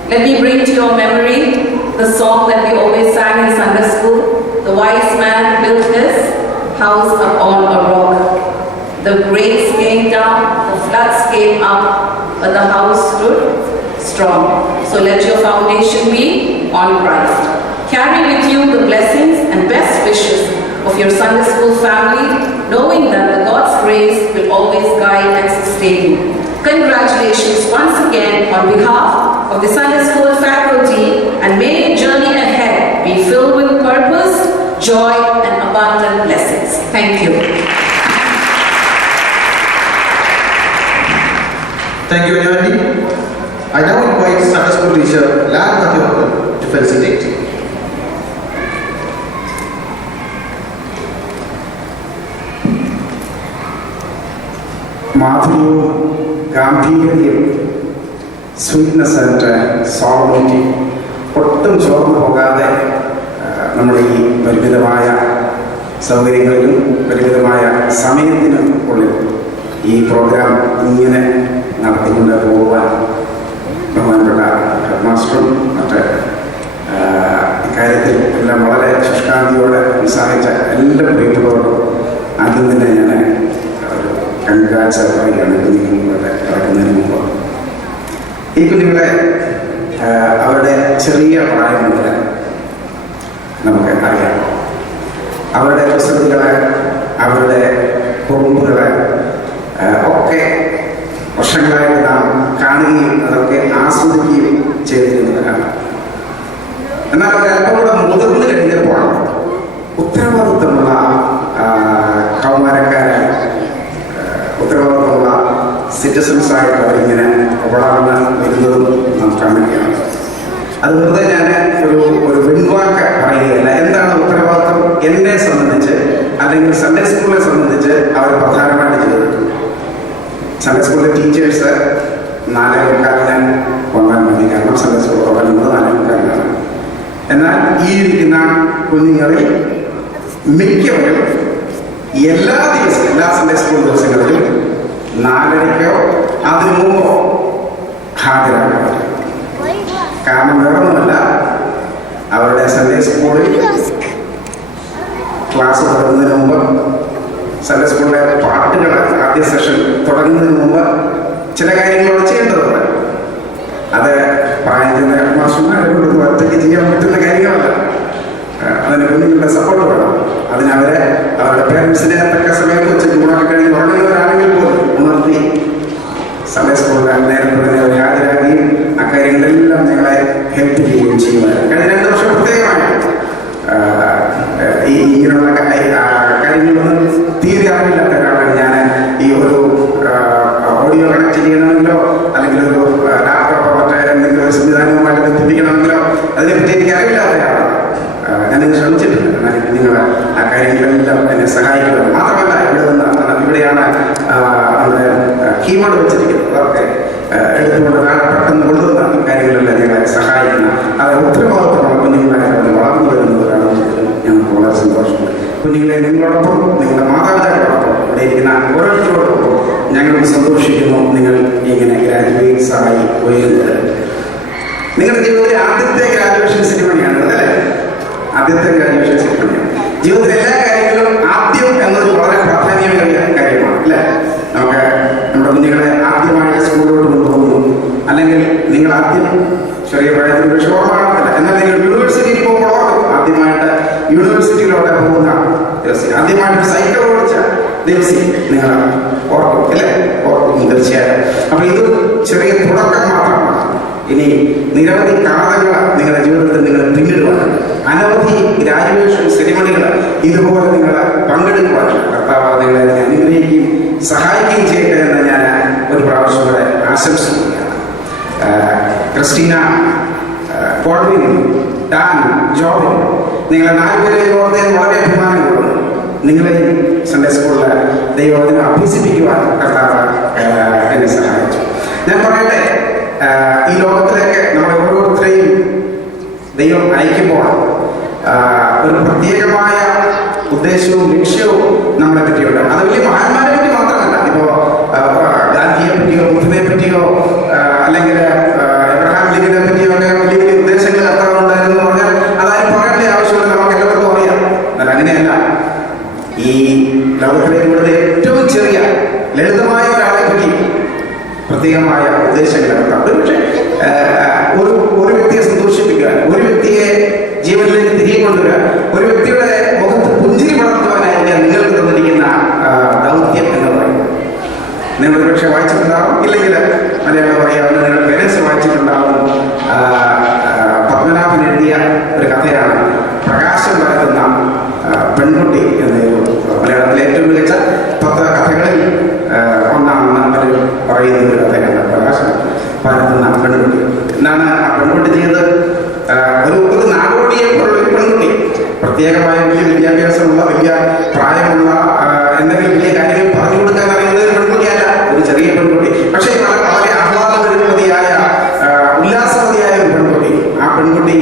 Let me bring to your memory the song that we always sang in Sunday school. The wise man built his house upon a rock. The rains came down, the floods came up, but the house stood strong. So let your foundation be on Christ. Carry with you the blessings and best wishes of your Sunday school family, knowing that the God's grace will always guide and sustain you. Congratulations once again on behalf of the Sunday school faculty, and may your journey ahead be filled with purpose, joy, and abundant blessings. Thank you. Thank you, Anjali. I now invite Sunday school teacher Lam Nathivakan to felicitate. മാധുര്യവും ഗാംഭീര്യതയും sweetness and solemnity ഒട്ടും ചോർന്നു പോകാതെ നമ്മുടെ ഈ പരിമിതമായ സൗകര്യങ്ങളിലും പരിമിതമായ സമയത്തിനും ഉള്ളിൽ ഈ പ്രോഗ്രാം ഇങ്ങനെ നടത്തിക്കൊണ്ട് പോകുവാൻ ബഹുമാനപ്പെട്ട ഹെഡ് മാസ്റ്ററും മറ്റ് ഇക്കാര്യത്തിൽ എല്ലാം വളരെ ശുഷ്കാന്തിയോടെ ഉത്സാഹിച്ച എല്ലാ പ്രിയപ്പെട്ടവരോടും ആദ്യം തന്നെ ഞാൻ ഒരു കൺഗ്രാറ്റ്സ് പറയുകയാണ് കുഞ്ഞുങ്ങളെ ഇറക്കുന്നതിന് മുമ്പ്. ഈ കുഞ്ഞുങ്ങളെ അവരുടെ ചെറിയ പ്രായം മുതൽ നമുക്ക് അറിയാം. അവരുടെ കുസൃതികളെ, അവരുടെ കുറുമ്പുകളെ ഒക്കെ വർഷങ്ങളായിട്ട് നാം കാണുകയും അതൊക്കെ ആസ്വദിക്കുകയും ചെയ്തിരുന്നതാണ്. എന്നാൽ അവരല്പം കൂടെ മുതിർന്നു കഴിഞ്ഞപ്പോൾ ഉത്തരവാദിത്വമുള്ള കൗമാരക്കാരായി, ഉത്തരവാദിത്വമുള്ള സിറ്റിസൺസായിട്ട് അവരിങ്ങനെ വളർന്ന് വരുന്നതും നാം കാണുകയാണ്. അത് വെറുതെ ഞാൻ ഒരു വെൺവാക്ക് പറയുകയല്ല. എന്താണ് ഉത്തരവാദിത്വം എന്നെ സംബന്ധിച്ച് അല്ലെങ്കിൽ സൺഡേ സ്കൂളിനെ സംബന്ധിച്ച് അവർ പ്രധാനമായിട്ട് ചെയ്തിട്ടുണ്ട്. സൺഡേ സ്കൂളിലെ ടീച്ചേഴ്സ് 4:45 വന്നാൽ മതി, കാരണം സൺഡേ സ്കൂൾ തുടങ്ങുന്നത് 4:45. എന്നാൽ ഈ ഇരിക്കുന്ന കുഞ്ഞുങ്ങളിൽ മിക്കവരും എല്ലാ ദിവസവും, എല്ലാ സൺഡേ സ്കൂൾ ദിവസങ്ങളിലും 4:30 അതിനു മുമ്പോ ഹാജരാകും. കാരണം വേറൊന്നുമല്ല, അവരുടെ സൺഡേ സ്കൂളിൽ ക്ലാസ് തുടങ്ങുന്നതിന് മുമ്പ്, സൺഡേ സ്കൂളിലെ പാട്ടുകൾ ആദ്യ സെഷൻ തുടങ്ങുന്നതിന് മുമ്പ് ചില കാര്യങ്ങളോട് ചെയ്യേണ്ടതുണ്ട്. അത് പ്രായത്തിൻ്റെ മാസമാരോട് ഒറ്റയ്ക്ക് ചെയ്യാൻ പറ്റുന്ന കാര്യങ്ങളല്ല. അതിന് കുഞ്ഞുങ്ങളുടെ സപ്പോർട്ട് വേണം. അതിനവരെ അവരുടെ പേരൻസിനെ തക്ക സമയത്ത് വെച്ച് ചൂടാക്കി കഴിഞ്ഞ് ഉറങ്ങുന്നവരാണെങ്കിൽ പോലും ഉണർത്തി സൺഡേ സ്കൂളിൽ നേരത്തെ തന്നെ അവർ ഹാജരാകുകയും അക്കാര്യങ്ങളെല്ലാം ഞങ്ങളെ ഹെൽപ്പ് ചെയ്യുകയും ചെയ്യുവാൻ കഴിഞ്ഞ 2 വർഷം പ്രത്യേകമായി ഈ ഇങ്ങനെയുള്ള കൊണ്ടുവന്ന കാര്യങ്ങളെല്ലാം ഞങ്ങളെ സഹായിക്കുന്ന അത് ഉത്തരവാദിത്തമുള്ള കുഞ്ഞുങ്ങളായിട്ട് വളർന്നു വരുന്നവരാണ് ഞങ്ങൾക്ക് വളരെ സന്തോഷമുണ്ട്. കുഞ്ഞുങ്ങളെ നിങ്ങളോടൊപ്പം നിങ്ങളുടെ മാതാപിതാക്കളോടൊപ്പം ഇവിടെ ഇരിക്കുന്ന ഓരോരുത്തരോടൊപ്പം ഞങ്ങൾ സന്തോഷിക്കുന്നു. നിങ്ങൾ ഇങ്ങനെ ഗ്രാജുവേറ്റ്സ് ആയി ഉയരുന്നത് നിങ്ങളുടെ ജീവിതത്തിലെ ആദ്യത്തെ ഗ്രാജുവേഷൻ സെറിമണിയാണ്, അല്ലേ? ആദ്യത്തെ ഗ്രാജുവേഷൻ സെറിമണിയാണ്. ജീവിതത്തിലെ എല്ലാ കാര്യങ്ങളും ആദ്യം എന്നത് വളരെ പ്രാധാന്യമേറിയ കാര്യമാണ്, അല്ലേ? നമുക്ക് നമ്മുടെ കുഞ്ഞുങ്ങളെ ആദ്യമായിട്ട് സ്കൂളിലോട്ട് കൊണ്ടുപോകുന്നു, അല്ലെങ്കിൽ നിങ്ങൾ ആദ്യം ചെറിയ പ്രായത്തിൽ ഒരു ഓർമ്മ കാണത്തില്ല, എന്നാൽ നിങ്ങൾ യൂണിവേഴ്സിറ്റിയിൽ പോകുമ്പോൾ ഓർക്കും ആദ്യമായിട്ട് യൂണിവേഴ്സിറ്റിയിലൂടെ പോകുന്ന ദിവസം, ആദ്യമായിട്ട് സൈക്കിൾ ഓടിച്ച ദിവസം നിങ്ങൾ ഓർക്കും, അല്ലേ? ഓർക്കും തീർച്ചയായും. അപ്പൊ ഇത് ചെറിയ തുടക്കം മാത്രമാണ്. ഇനി നിരവധി കാലങ്ങൾ നിങ്ങളുടെ ജീവിതത്തിൽ നിങ്ങൾ പിന്നിടുവാനുണ്ട്. അനവധി ഗ്രാജുവേഷൻ സെറിമണികൾ ഇതുപോലെ നിങ്ങൾ പങ്കെടുക്കുവാൻ കർത്താവ് നിങ്ങളെ അനുഗ്രഹിക്കുകയും സഹായിക്കുകയും ചെയ്യട്ടെ എന്ന് ഞാൻ ഒരു പ്രാവശ്യം കൂടെ ആശംസിക്കുകയാണ്. ക്രിസ്റ്റീന, കോൾവിൻ, ഡാൻ, ജോബിൻ, നിങ്ങളെ 4 പേരെ ഓർത്ത് വളരെ അഭിമാനം കൊള്ളുന്നു. നിങ്ങളെയും സൺഡേ സ്കൂളിൽ ദൈവത്തിനെ അഭ്യസിപ്പിക്കുവാൻ കർത്താവ് എന്നെ സഹായിച്ചു. ഞാൻ പറയട്ടെ, ഈ ലോകത്തിലേക്ക് നമ്മളെ ഓരോരുത്തരെയും ദൈവം അയക്കുമ്പോൾ ഒരു പ്രത്യേകമായ ഉദ്ദേശവും ലക്ഷ്യവും നമ്മളെ പറ്റിയുണ്ട്. അത് വലിയ മഹാന്മാരെ പറ്റി മാത്രമല്ല. ഇപ്പോൾ ഗാന്ധിയെ പറ്റിയോ ബുദ്ധനെ പറ്റിയോ അല്ലെങ്കിൽ എബ്രഹാം ലിങ്കനെ പറ്റിയോ ഒക്കെ വലിയ വലിയ ഉദ്ദേശങ്ങൾ കർത്താവുണ്ടായിരുന്നു പറഞ്ഞാൽ അതാരും പറയേണ്ട ആവശ്യമില്ല, നമുക്ക് എല്ലാവർക്കും അറിയാം. എന്നാൽ അങ്ങനെയല്ല. ഈ ലോകത്തിലേക്ക് ഇവിടുത്തെ ഏറ്റവും ചെറിയ ലളിതമായ ഒരാളെ പറ്റി പ്രത്യേകമായ ഉദ്ദേശങ്ങളാണ്. പക്ഷേ ഒരു വ്യക്തിയെ സന്തോഷിപ്പിക്കാൻ, ഒരു വ്യക്തിയെ ജീവനിലേക്ക് തിരികെ കൊണ്ടുവരാൻ, ഒരു വ്യക്തിയുടെ മുഖത്ത് പുഞ്ചിരി വളർത്തുവാനായിരിക്കാം നിങ്ങൾക്ക് തന്നിരിക്കുന്ന ദൗത്യം എന്ന് പറയുന്നത്. നിങ്ങൾ ഒരുപക്ഷെ വായിച്ചിട്ടുണ്ടാവും, ഇല്ലെങ്കിൽ മലയാളം പറയാവുന്ന നിങ്ങളുടെ പേരൻസ് വായിച്ചിട്ടുണ്ടാവും. പത്മനാഭൻ എഴുതിയ ഒരു കഥയാണ് പ്രകാശം പരത്തുന്ന പെൺകുട്ടി എന്നൊരു മലയാളത്തിലെ ഏറ്റവും മികച്ച 10 കഥകളിൽ ഒന്നാണെന്ന് അവർ പറയുന്ന ഒരു കഥയാണ് പ്രകാശം പരത്തുന്ന പെൺകുട്ടി. എന്താണ് ആ പെൺകുട്ടി ചെയ്തത്? ഒരു നാടോടിയെ പോലുള്ള ഒരു പെൺകുട്ടി, പ്രത്യേകമായ വലിയ വിദ്യാഭ്യാസമുള്ള, വലിയ പ്രായമുള്ള, എന്തെങ്കിലും വലിയ കാര്യങ്ങൾ പറഞ്ഞു കൊടുക്കാൻ അറിയുന്ന ഒരു പെൺകുട്ടിയല്ല, ഒരു ചെറിയ പെൺകുട്ടി. പക്ഷേ വളരെ ആഹ്ലാദപരിമതിയായ, ഉല്ലാസവതിയായ ഒരു പെൺകുട്ടി. ആ പെൺകുട്ടി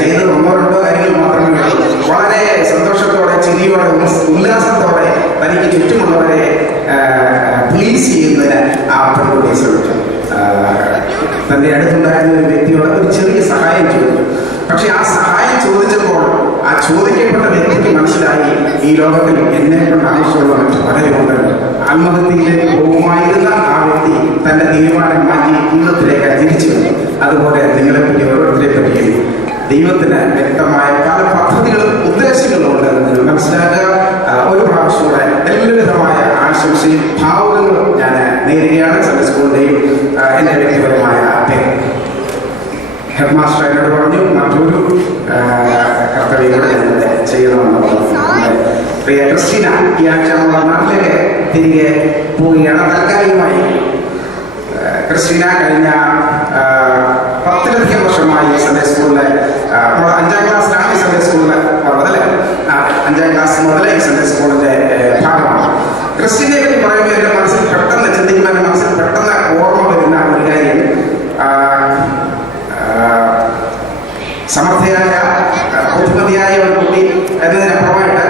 ചെയ്തത് 1-2 കാര്യങ്ങൾ മാത്രമേ ഉള്ളൂ. വളരെ സന്തോഷത്തോടെ, ചിരിയോടെ, ഉല്ലാസത്തോടെ തനിക്ക് ചുറ്റുമുള്ളവരെ പ്ലീസ് ചെയ്യുന്നതിന് ആ പെൺകുട്ടി ശ്രമിച്ചു. തൻ്റെ അടുത്തുണ്ടായിരുന്ന ഒരു വ്യക്തിയോട് ഒരു ചെറിയ സഹായം ചോദിച്ചു. പക്ഷെ ആ സഹായം ചോദിച്ചപ്പോൾ ആ ചോദിക്കപ്പെട്ട വ്യക്തിക്ക് മനസ്സിലായി, ഈ ലോകത്തിൽ എന്നെ കൊണ്ട് ആവശ്യമുള്ള മറ്റു പലരുമുണ്ടല്ലോ. ആത്മഹത്യയിലേക്ക് പോകുമായിരുന്ന ആ വ്യക്തി തന്റെ തീരുമാനം മാറ്റി ജീവിതത്തിലേക്ക് തിരിച്ചു വന്നു. അതുപോലെ നിങ്ങളെപ്പറ്റി ഓരോരുത്തരെ പറ്റിയും ദൈവത്തിന് വ്യക്തമായ പല പദ്ധതികളും ഉദ്ദേശങ്ങളും ഉണ്ട് നിങ്ങൾ മനസ്സിലാക്കുക. ഒരു പ്രാവശ്യം കൂടെ എല്ലാവിധമായ ആശംസയും ഭാവുകങ്ങളും ഞാൻ നേരുകയാണ്. സൺഡേ സ്കൂളിൻ്റെയും എൻ്റെ വ്യക്തിപരമായ പേര്. ഹെഡ് മാസ്റ്റർ എന്നോട് പറഞ്ഞു മറ്റൊരു കർത്തവ്യം കൂടെ ഞാനിവിടെ ചെയ്യണമെന്ന് പറഞ്ഞു. പ്രിയ ക്രിസ്റ്റീന ഈ ആഴ്ച നമ്മുടെ നാട്ടിലേക്ക് തിരികെ പോവുകയാണ് താൽക്കാലികമായി. ക്രിസ്റ്റീന കഴിഞ്ഞ 10-ലധികം വർഷമായി സൺഡേ സ്കൂളിലെ 5ാം ക്ലാസ്സിലാണ് ഈ സൺഡേ സ്കൂളിൽ വന്നതല്ലേ? 5ാം ക്ലാസ് മുതലേ ഈ സൺഡേ സ്കൂളിന്റെ ഭാഗമാണ്. ക്രിസ്റ്റീനെ പറ്റി പറയുമ്പോൾ എൻ്റെ മനസ്സിൽ പെട്ടെന്ന് ചിന്തിക്കുമ്പോൾ എൻ്റെ മനസ്സിൽ പെട്ടെന്ന് ഓർമ്മ വരുന്ന ഒരു കാര്യം, സമർത്ഥയായ ബുദ്ധിമതിയായ ഒരു കുട്ടി എന്നതിനപ്പുറമായിട്ട്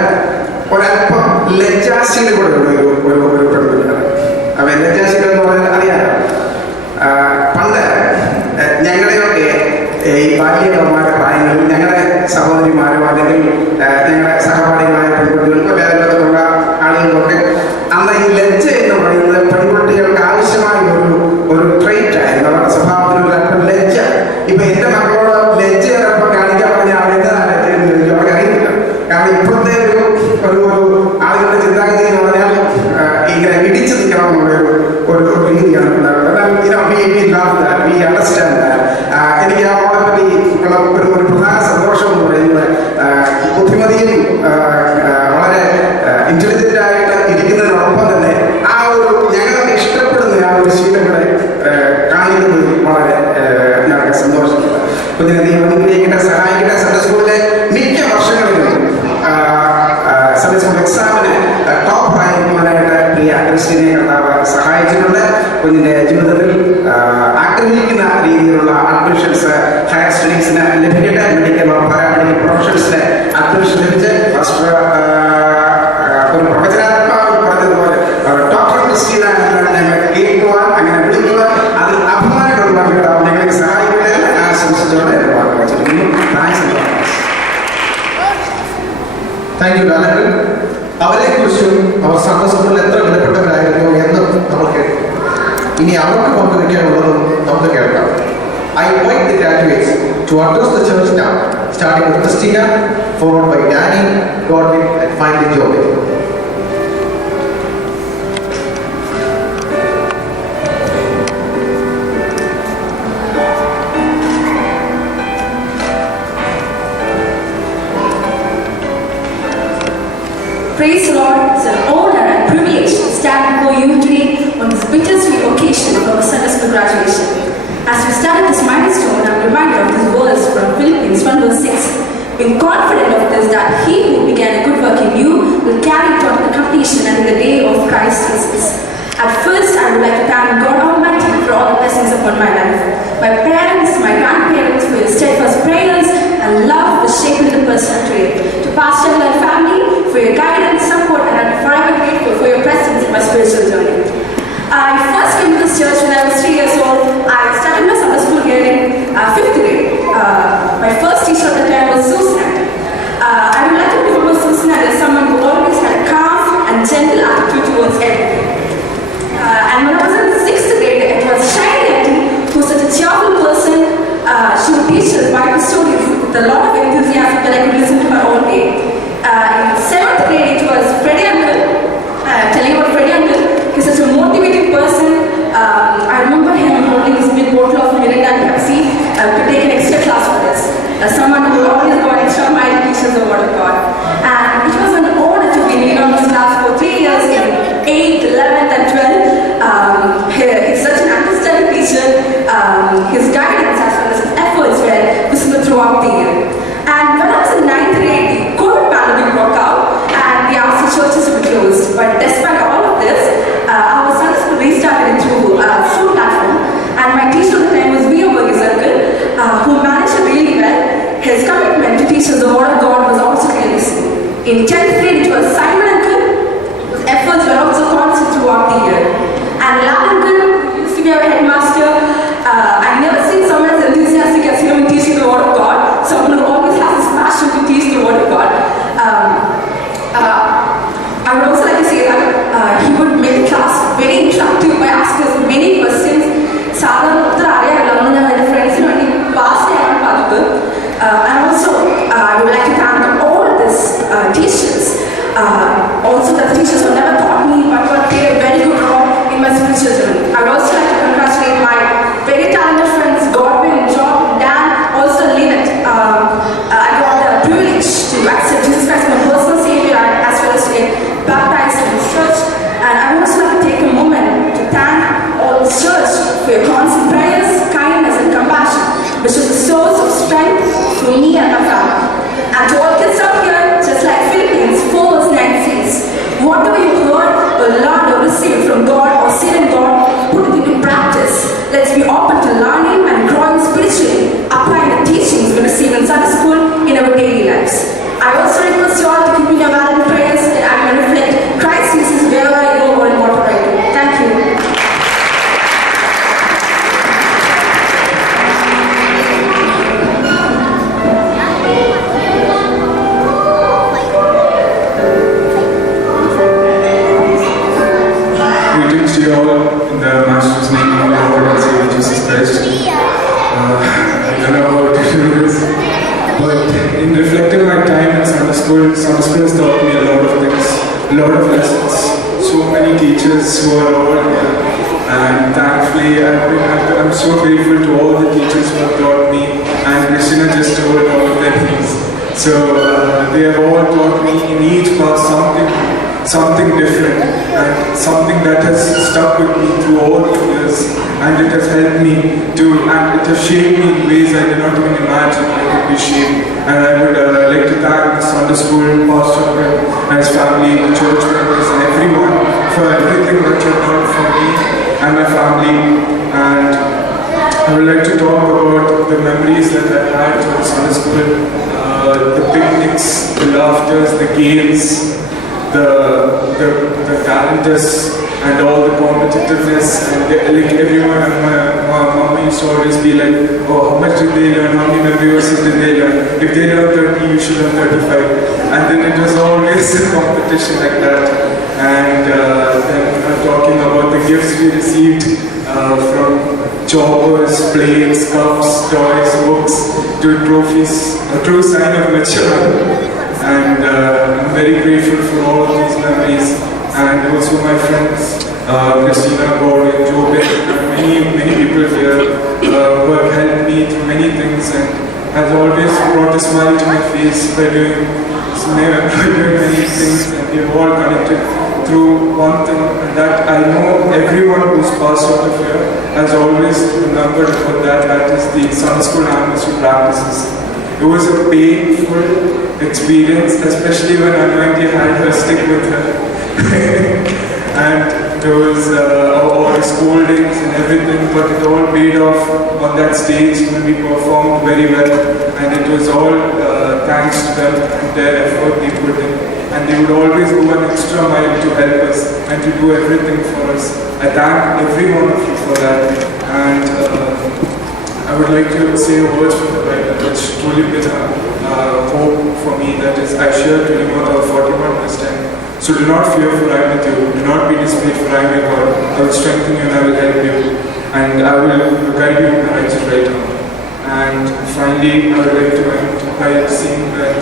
ഒരല്പം ലജ്ജാശീല കൂടെ ഉള്ള ഒരു പെൺകുട്ടിയാണ്. അപ്പൊ ലജ്ജാശീലം എന്ന് പറഞ്ഞാൽ അറിയാലോ, പണ്ട് ഞങ്ങളെയൊക്കെ ഈ ബാല്യകമായ പ്രായങ്ങളിൽ ഞങ്ങളുടെ സഹോദരിമാരോ അല്ലെങ്കിൽ ഞങ്ങളുടെ സഹപാഠികളായ പെൺകുട്ടികൾക്കോ വേദനയുള്ള ആളുകൾക്കൊക്കെ അന്ന് ഈ ലജ്ജ എന്ന് പറയുന്നത് പെൺകുട്ടികൾക്ക് ആവശ്യമായ ഒരു ട്രെയിറ്റ് ആയിരുന്നു. അവരുടെ സ്വഭാവത്തിനൊരു അല്പം ലജ്ജ. ഇപ്പൊ എന്റെ മക്കളോട് ലജ്ജ ചിലപ്പോൾ കാണിക്കാൻ പറഞ്ഞാൽ അവരെന്താണ് ലജ്ജ എന്ന് ചോദിച്ചു, അവർക്ക് അറിയില്ല. കാരണം ഇപ്പോഴത്തെ ഒരു ആളുകളുടെ ചിന്താഗതി എന്ന് പറഞ്ഞാൽ ഇങ്ങനെ ഇടിച്ചു നിൽക്കണം എന്നുള്ള ഒരു രീതിയാണ് ഉണ്ടാകുന്നത്. എനിക്ക് ആ മോളെ പറ്റി ഉള്ള ഒരു പ്രധാന സന്തോഷം എന്ന് പറയുന്നത് ബുദ്ധിമതിയും വളരെ ഇന്റലിജന്റ് ആയിട്ട് ഇരിക്കുന്നതിനോടൊപ്പം തന്നെ ആ ഒരു ഞങ്ങളൊക്കെ ഇഷ്ടപ്പെടുന്ന ആ ഒരു ശീലങ്ങളെ കാണിക്കുന്നത് വളരെ ഞങ്ങൾക്ക് സന്തോഷമുണ്ട്. കുഞ്ഞിനെ ദൈവത്തിലേക്ക് സഹായിക്കട്ടെ. സൺഡേ സ്കൂളിലെ മിക്ക വർഷങ്ങളിലും സൺഡേ സ്കൂൾ എക്സാമിന് ടോപ്പ് റാങ്കുവാനായിട്ട് പ്രിയ ക്രിസ്റ്റീനെ കർത്താവ് സഹായിച്ചിട്ടുണ്ട്. കുഞ്ഞിന്റെ ജീവിതത്തിൽ ആഗ്രഹിക്കുന്ന രീതിയിലുള്ള അഡ്മിഷൻസ് ഹയർ സ്റ്റഡീസിന് ലഭിക്കട്ടെ. മെഡിക്കൽ പാരാമെഡിക്കൽ പ്രൊഫഷൻസിന് അഡ്മിഷൻ ലഭിച്ച് ഒരു പ്രവചനാത്മാവിൽ പറഞ്ഞതുപോലെ ഡോക്ടർ ക്രിസ്റ്റീന എന്നാണ് ഞങ്ങളെ കേൾക്കുവാൻ, അങ്ങനെ വിളിക്കുവാൻ അതിൽ അഭിമാനമുള്ള വീടാവും ഞങ്ങളെ സഹായിക്കട്ടെ ആശംസിച്ചുകൊണ്ട് എന്റെ വാക്ക് വെച്ചിരിക്കുന്നു. Thank you Dalan. അവരെ കുറിച്ചും അവർ സൺഡേ സ്കൂളിൽ എത്ര വിലപ്പെട്ടവരായിരുന്നു എന്നും നമ്മൾ കേട്ടു. ഇനി അവർക്ക് പങ്കുവയ്ക്കാനുള്ളതും നമുക്ക് കേൾക്കാം. I invite the graduates to address the church now, starting with Christina, followed by Danny, Godwin, and finally Joey. Praise the Lord. It's an honor and privilege to stand before you today on this bittersweet occasion of our Sunday School graduation. As we start at this milestone, I'm reminded of this verse from Philippians 1 verse 6. Being confident of this, that he who began a good work in you will carry it on to completion until the day of Christ Jesus. At first, I would like to thank God Almighty for all the blessings upon my life. My parents, my grandparents, for your steadfast prayers and love for shaping the person today. To Pastor and family, for your guidance, support, and I'm forever grateful for your presence in my spiritual journey. I first came to this church when I was 3 years old. I started my Sunday school here in 5th grade. My first teacher at the time was Susan. I would like to remember Susan as someone who always had a calm and gentle attitude towards everything. And when I was in 6th grade, it was Shiny Auntie, who was such a cheerful person. She would teach us Bible stories with a lot of enthusiasm that I could listen to her all day. In 7th grade, it was Freddie Uncle. Telling about Freddie Uncle, he's such a motivating person. I remember him holding his big bottle of Mirinda and Pepsi to take an extra class with us. Someone who always got extra mile to teach us the word of God. And it was an honor to be in on this class for 3 years in 8th, 11th and 12th. He's such an understanding teacher. His guidance as well as his efforts were visible throughout the year. And when I was in 9th grade, the COVID pandemic broke out and we asked the churches to be closed. But despite all of this, our Sunday school restarted into Zoom platform. And my teacher at the time was V.O. Burgess Uncle, who managed it really well. His commitment to teach us the word of God was also really seen. In 10th grade, it was Simon Uncle, whose efforts were also constant throughout the year. And Lal Uncle, who used to be our headmaster, I've never seen someone as enthusiastic as him in teaching the word of God. Someone who always has this passion to teach the word of God. I would also like to say that he would make the class very interactive by asking us many questions. And also, I would like to thank all these teachers. Also, the teachers who never taught me but who played a very good role in my spiritual journey. I would also like to congratulate my very talented friends Godwin, John, Dan, also Lynette. I got the privilege to accept Jesus Christ as my personal Savior as well as to get baptized in this church. And I would also like to take a moment to thank all the church for your constant prayers, kindness and compassion, which is the source of strength for me and my family. And to all kids out here, just like Philippians 4 verse 9 says, whatever you heard or learned or received from God or seen in God, put it into practice. Let's be open to learning and growing spiritually, applying the teachings we receive in Sunday school in our daily lives. I also request you all to keep in your valid prayers that I may reflect Christ Jesus wherever I go or in whatever I do. Thank you. Greetings to you all in the Master's name of our Lord and Savior Jesus Christ. I don't know how to do this, but in reflecting my time in Sunday school has taught me a lot of things, a lot of lessons. So many teachers who are all here, and thankfully I'm so grateful to all the teachers who have taught me, and Christina just told all of their things. So they have all taught me in each class something different and something that has stuck with me through all the years, and it has helped me to, and it has shaped me in ways I did not even imagine I could be shaped. And I would like to thank the Sunday school pastor and his family, the church members and everyone for everything that you have done for me and my family. And I would like to talk about the memories that I had from Sunday school, the picnics, the laughters, the games, the calendars, and all the competitiveness, and like everyone, and my mom used to always be like, oh, how much did they learn, how many memory verses did they learn, if they learn 30, you should learn 35, and then it was always a competition like that. And then talking about the gifts we received from choppers, plates, cups, toys, books, to trophies, a true sign of maturity. And I'm very grateful for all of these memories. And also my friends, Christina, Gordon, Jobin, many people here who have helped me through many things and has always brought a smile to my face by doing many things, and we've all connected through one thing, and that I know everyone who's passed out of here has always remembered about that is the Sunday school anniversary practices. It was a painful experience, especially when Anvanti had her stick with her. And there was all the scoldings and everything, but it all paid off on that stage when we performed very well, and it was all thanks to them and their effort they put in, and they would always go an extra mile to help us and to do everything for us. I thank every one of you for that, and I would like to say a word from the Bible which truly been a hope for me, that is Isaiah 41 verse 10. So do not fear, for I am with you. Do not be dismayed, for I am your God. I will strengthen you and I will help you. And I will guide you in the righteous right hand. And finally, I would like to end by saying that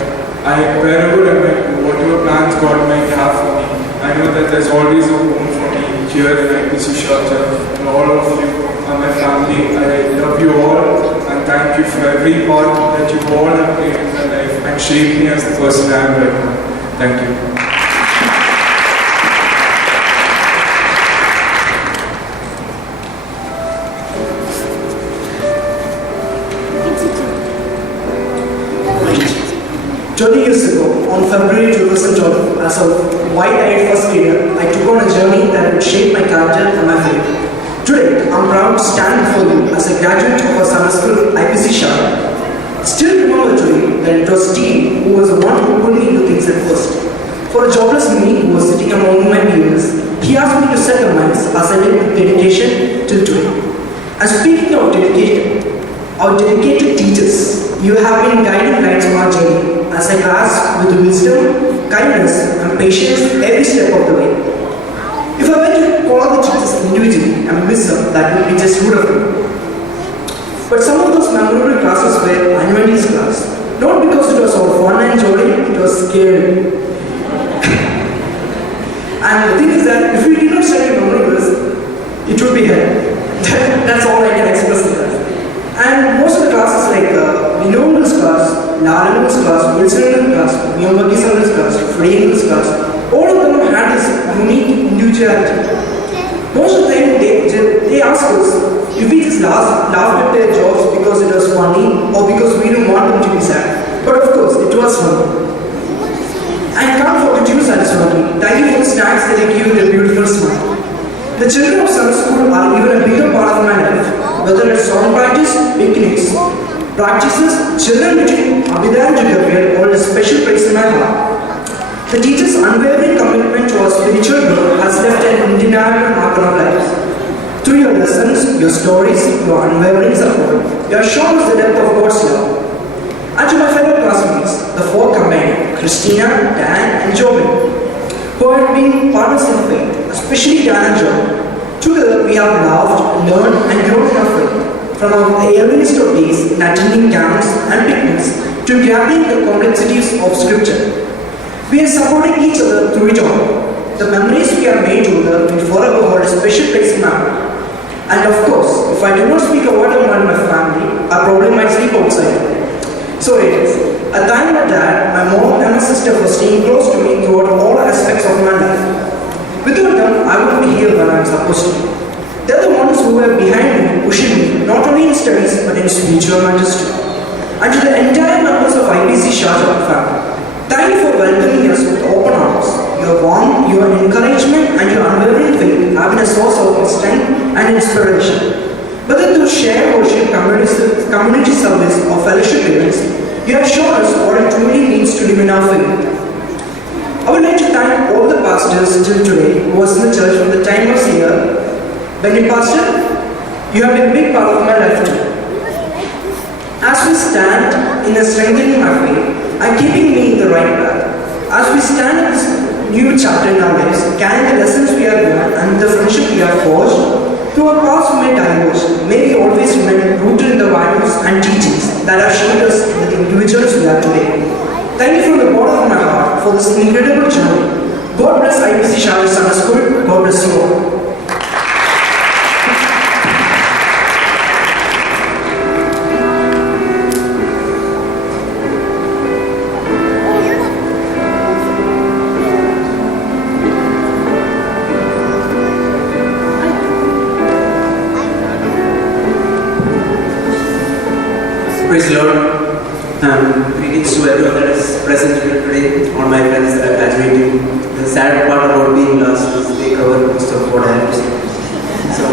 wherever I might go, whatever plans God might have for me, I know that there's always a home for me here in IPC Sharjah. And all of you are my family. I love you all and thank you for every part that you all have played in my life and shaped me as the person I am right now. Thank you. Years ago, on February 2012, as a wide-eyed first grader, I took on a journey that would shape my character and my faith. Today, I'm proud to stand before you as a graduate of our Sunday school IPC Sharjah. Still remember today that it was Steve who was the one who pulled me into things at first. For a jobless me who was sitting among my peers, he asked me to set the minds as I did with dedication till today. And speaking of dedication, our dedicated teachers, you have been guiding lights on our journey as I grasp with wisdom, kindness, and patience every step of the way. If I were to call the teachers individually and miss them, that would be just rude of me. But some of those memorable classes were Anvanti's class, not because it was all fun and jolly, it was scary. And the thing is that if we did not study memorables, it would be hell. That's all I can express in that. And most of the classes like Vinod's class, Narayan's class, Wilson's class, Miyamaki-san's class, Freya's class, all of them had this unique individuality. Most of the time they ask us if we just laughed at their jobs because it was funny or because we didn't want them to be sad. But of course, it was funny. I can't forget you, Saraswati. Thank you for the snacks that they give with a beautiful smile. The children of Sunday school are even a bigger part of my life. Whether it's song practice, picnics, practices, children between Abhida and Gabriel hold a special place in my heart. The teacher's unwavering commitment to our spiritual growth has left an indelible mark on our lives. Through your lessons, your stories, your unwavering support, you have shown us the depth of God's love. And to my fellow classmates, the four combined, Christina, Dan, and Jobin, who have been partners in faith, especially Dan and Jobin. Together, we have laughed, learned, and grown in our faith, from our earliest of days in attending camps and picnics to grappling the complexities of Scripture. We are supporting each other through it all. The memories we have made together will forever hold a special place in my heart. And of course, if I do not speak a word about my family, I probably might sleep outside. So it is. I thank my dad, my mom, and my sister for staying close to me throughout all aspects of my life. Without them, I wouldn't be here when I'm supposed to be. They're the ones who were behind me, pushing me, not only in studies, but in spiritual matters too. And to the entire members of IPC Sharjah family, thank you for welcoming us with open arms. Your warmth, your encouragement, and your unwavering faith have been a source of strength and inspiration. whether through shared worship, community service, or fellowship events, you have shown us what it truly means to live in our faith. I would like to thank all the pastors till today who was in the church from the time I was here. Benny Pastor, you have been a big part of my life too. As we stand in strengthening my faith and keeping me in the right path, as we stand in this new chapter in our lives, carrying the lessons we have learned and the friendship we have forged, through our paths we may diverge, may we always remain rooted in the values and teachings that have shaped us into the individuals we are today. Thank you from the bottom of my heart for this incredible journey. God bless IBC Shari Sunday School. God bless you all. Praise the Lord. Greetings to everyone that is present here today, all my friends that are graduating. The sad part about being last is they cover most of what I have to say. So,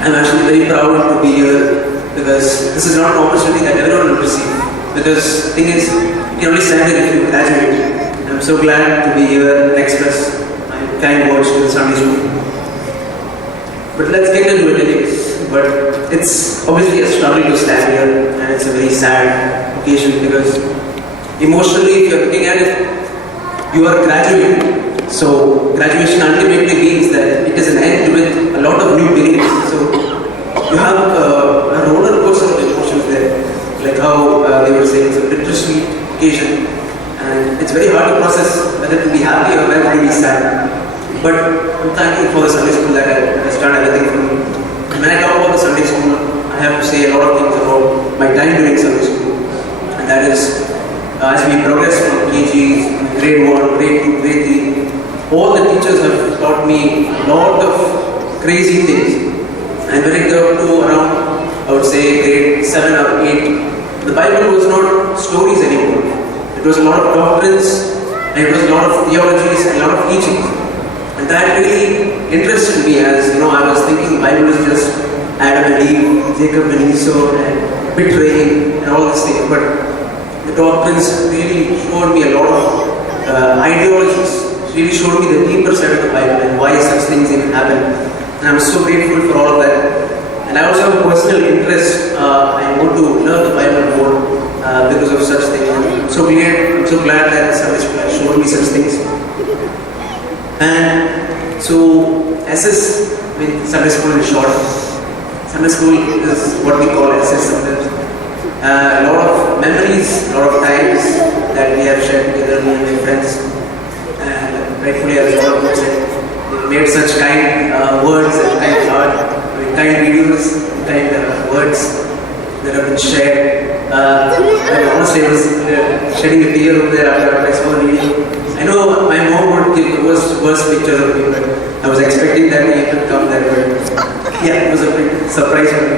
I'm actually very proud to be here because this is not an opportunity that everyone will receive. Because the thing is, you can only stand here if you graduate. I'm so glad to be here and express my kind words to the Sunday school. But let's get into it anyways. But it's obviously a struggle to stand here, and it's a very sad occasion because emotionally, if you're looking at it, you are graduating. So graduation ultimately means that it is an end with a lot of new beginnings. So you have a roller coaster of emotions there, like how they were saying, it's a bittersweet occasion, and it's very hard to process whether to be happy or whether to be sad. But I'm thankful for the Sunday school that has done everything for me. When I talk about the Sunday school, I have to say a lot of things about my time during Sunday school. And that is, as we progress from KG, grade 1, grade 2, grade 3, all the teachers have taught me a lot of crazy things. And when I got to around, I would say grade 7 or 8, the Bible was not stories anymore. It was a lot of doctrines, and it was a lot of theologies and a lot of teachings. And that really interested me as, I was thinking the Bible is just Adam and Eve, Jacob and Esau, and betraying and all these things. But the doctrines really showed me a lot of ideologies, really showed me the deeper side of the Bible and why such things even happen. And I'm so grateful for all of that. And I also have a personal interest. I want to learn the Bible more because of such things. I'm so glad that Sunday school has showed me such things. And so SS, Sunday school in short. Sunday school is what we call SS sometimes. A lot of memories, a lot of times that we have shared together, me and my friends. And rightfully, as all of them said, they made such kind words and kind art, kind videos, kind words that have been shared. And honestly, I was shedding a tear over there after I saw the video. I know my mom would give the worst pictures of me, but I was expecting that he would come there. But yeah, it was a big surprise for me.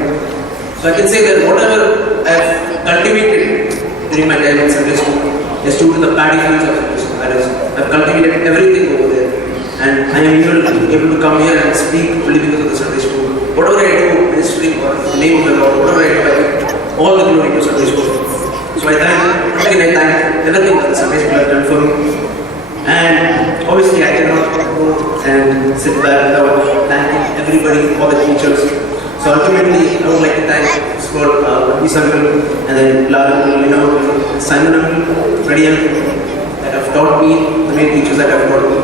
So I can say that whatever I've cultivated during my time in Sunday school is due to the paddy fields of Sunday school. That is, I've cultivated everything over there. And I am even able to come here and speak only because of the Sunday school. Whatever I do, ministry or the name of the Lord, whatever I do, I give all the glory to Sunday school. So I thank everything that the Sunday school has done for me. And obviously I cannot go and sit back without thanking everybody, all the teachers. So ultimately I would like to thank Lord Abhis uncle and then Lal, Simon uncle, Freddie uncle that have taught me, the main teachers that have taught me.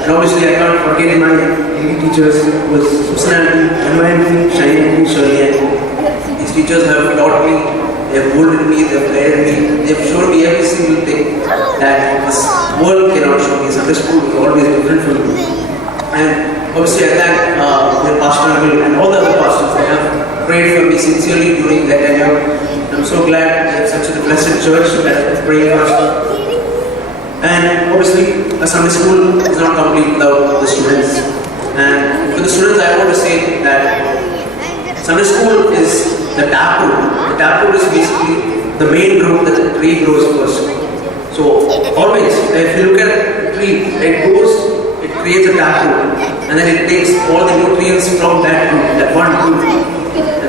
And obviously I can't forget my English teachers who was Susan auntie, Anwar, Shine auntie, Shirley auntie. These teachers have taught me. They have molded me, they have guided me, they have shown me every single thing that this world cannot show me. Sunday school is always different from me. And obviously I thank the pastor and all the other pastors that have prayed for me sincerely during that tenure. I'm so glad we have such a blessed church that is praying for us. And obviously a Sunday school is not complete without the students. And for the students I want to say that Sunday school is the taproot. The taproot is basically the main root that the tree grows first. So always, if you look at a tree, it creates a taproot, and then it takes all the nutrients from that root, that one root,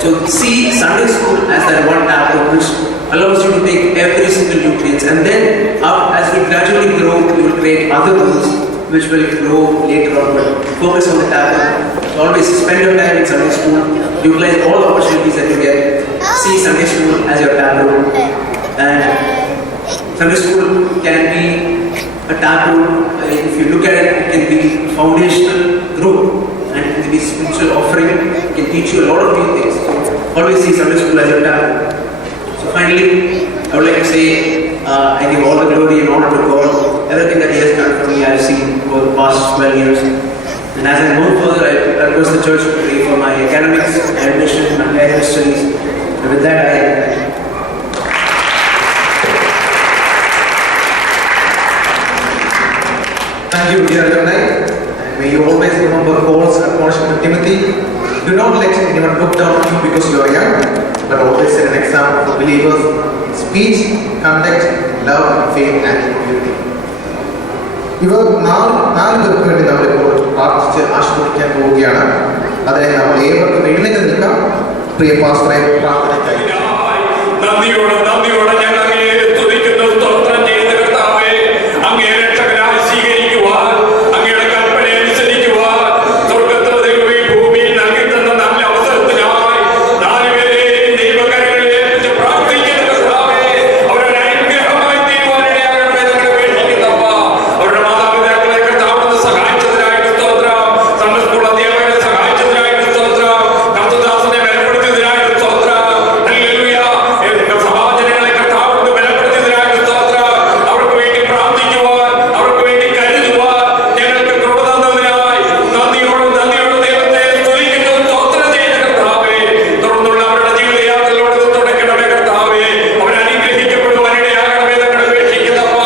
So see Sunday school as that one taproot which allows you to take every single nutrients, and then as we gradually grow, we will create other roots which will grow later on. But focus on the taproot. So always spend your time in Sunday school, utilize all the opportunities that you get. See Sunday school as your taproot, and Sunday school can be a taproot. If you look at it, it can be foundational growth. And it can be spiritual offering, it can teach you a lot of new things. Always see Sunday school as your talent. So finally, I would like to say, I give all the glory and honor to God. Everything that He has done for me, I have seen over the past 12 years. And as I move further, I request the church to pray for my academics, my admission, my higher studies. And with that, I Thank you, dear alumni. May you always remember Paul's admonishment to Timothy. Do not let anyone look down on you because you are young, but always set an example for believers in speech, conduct, love, faith, and humility. ഇവർ നാല് പേർക്ക് വേണ്ടി നമ്മൾ ഇപ്പോൾ പ്രാർത്ഥിച്ച് ആശീർവദിക്കാൻ പോവുകയാണ്. അതിനെ നമ്മൾ ഏവർക്കും എഴുന്നേറ്റ് നിൽക്കാം. പ്രിയ പാസ്റ്ററെ പ്രാർത്ഥനയ്ക്കായി. നന്ദിയോടെ ഞാൻ അങ്ങയെ സ്തുതിക്കുന്നു, സ്തോത്രം ചെയ്യുന്ന കർത്താവേ, അങ്ങയെ രക്ഷകനായി സ്വീകരിക്കുവാൻ, അങ്ങയുടെ കൽപ്പന അനുസരിക്കുവാൻ, സ്വർഗ്ഗത്തിൽ ദൈവമേ ഭൂമിയിൽ നൽകി തന്ന നല്ല അവസരത്തിനായി നാലുപേരെയും ദൈവകരങ്ങളിൽ ഏൽപ്പിച്ച് പ്രാർത്ഥിക്കുന്ന കർത്താവേ, അവരുടെ അനുഗ്രഹമായി തീരുവാനിടയാകണമേ എന്ന് അപേക്ഷിക്കുന്നപ്പ. അവരുടെ മാതാപിതാക്കളെ കർത്താവിനെ സഹായിച്ചതിനായിട്ട് സ്തോത്രം, സൺഡേ സ്കൂൾ അധ്യാപകരെ സഹായിച്ചതിനായിട്ട് സ്തോത്രം, കർത്തദാസനെ ബലപ്പെടുത്തിയതിനായിട്ട് സ്തോത്രം. ഹല്ലേലൂയ. സമാജനങ്ങളെ കർത്താവിനെ ബലപ്പെടുത്തിയതിനായിട്ട് സ്തോത്രം. അവർക്ക് വേണ്ടി പ്രാർത്ഥിക്കുവാൻ, അവർക്ക് വേണ്ടി കരുതുവാൻ ഞങ്ങൾക്ക് കൃപ തന്നതിനായി നന്ദിയോടെ ദൈവത്തെ സ്തുതിക്കുന്നു, സ്തോത്രം ചെയ്യുന്ന കർത്താവേ. തുടർന്നുള്ള അവരുടെ ജീവിതയാത്രയിലൂടെ തുടക്കണമേ കർത്താവേ. അവർ അനുഗ്രഹിക്കപ്പെടുവാനിടയാകണമേ എന്ന് അപേക്ഷിക്കുന്നപ്പ.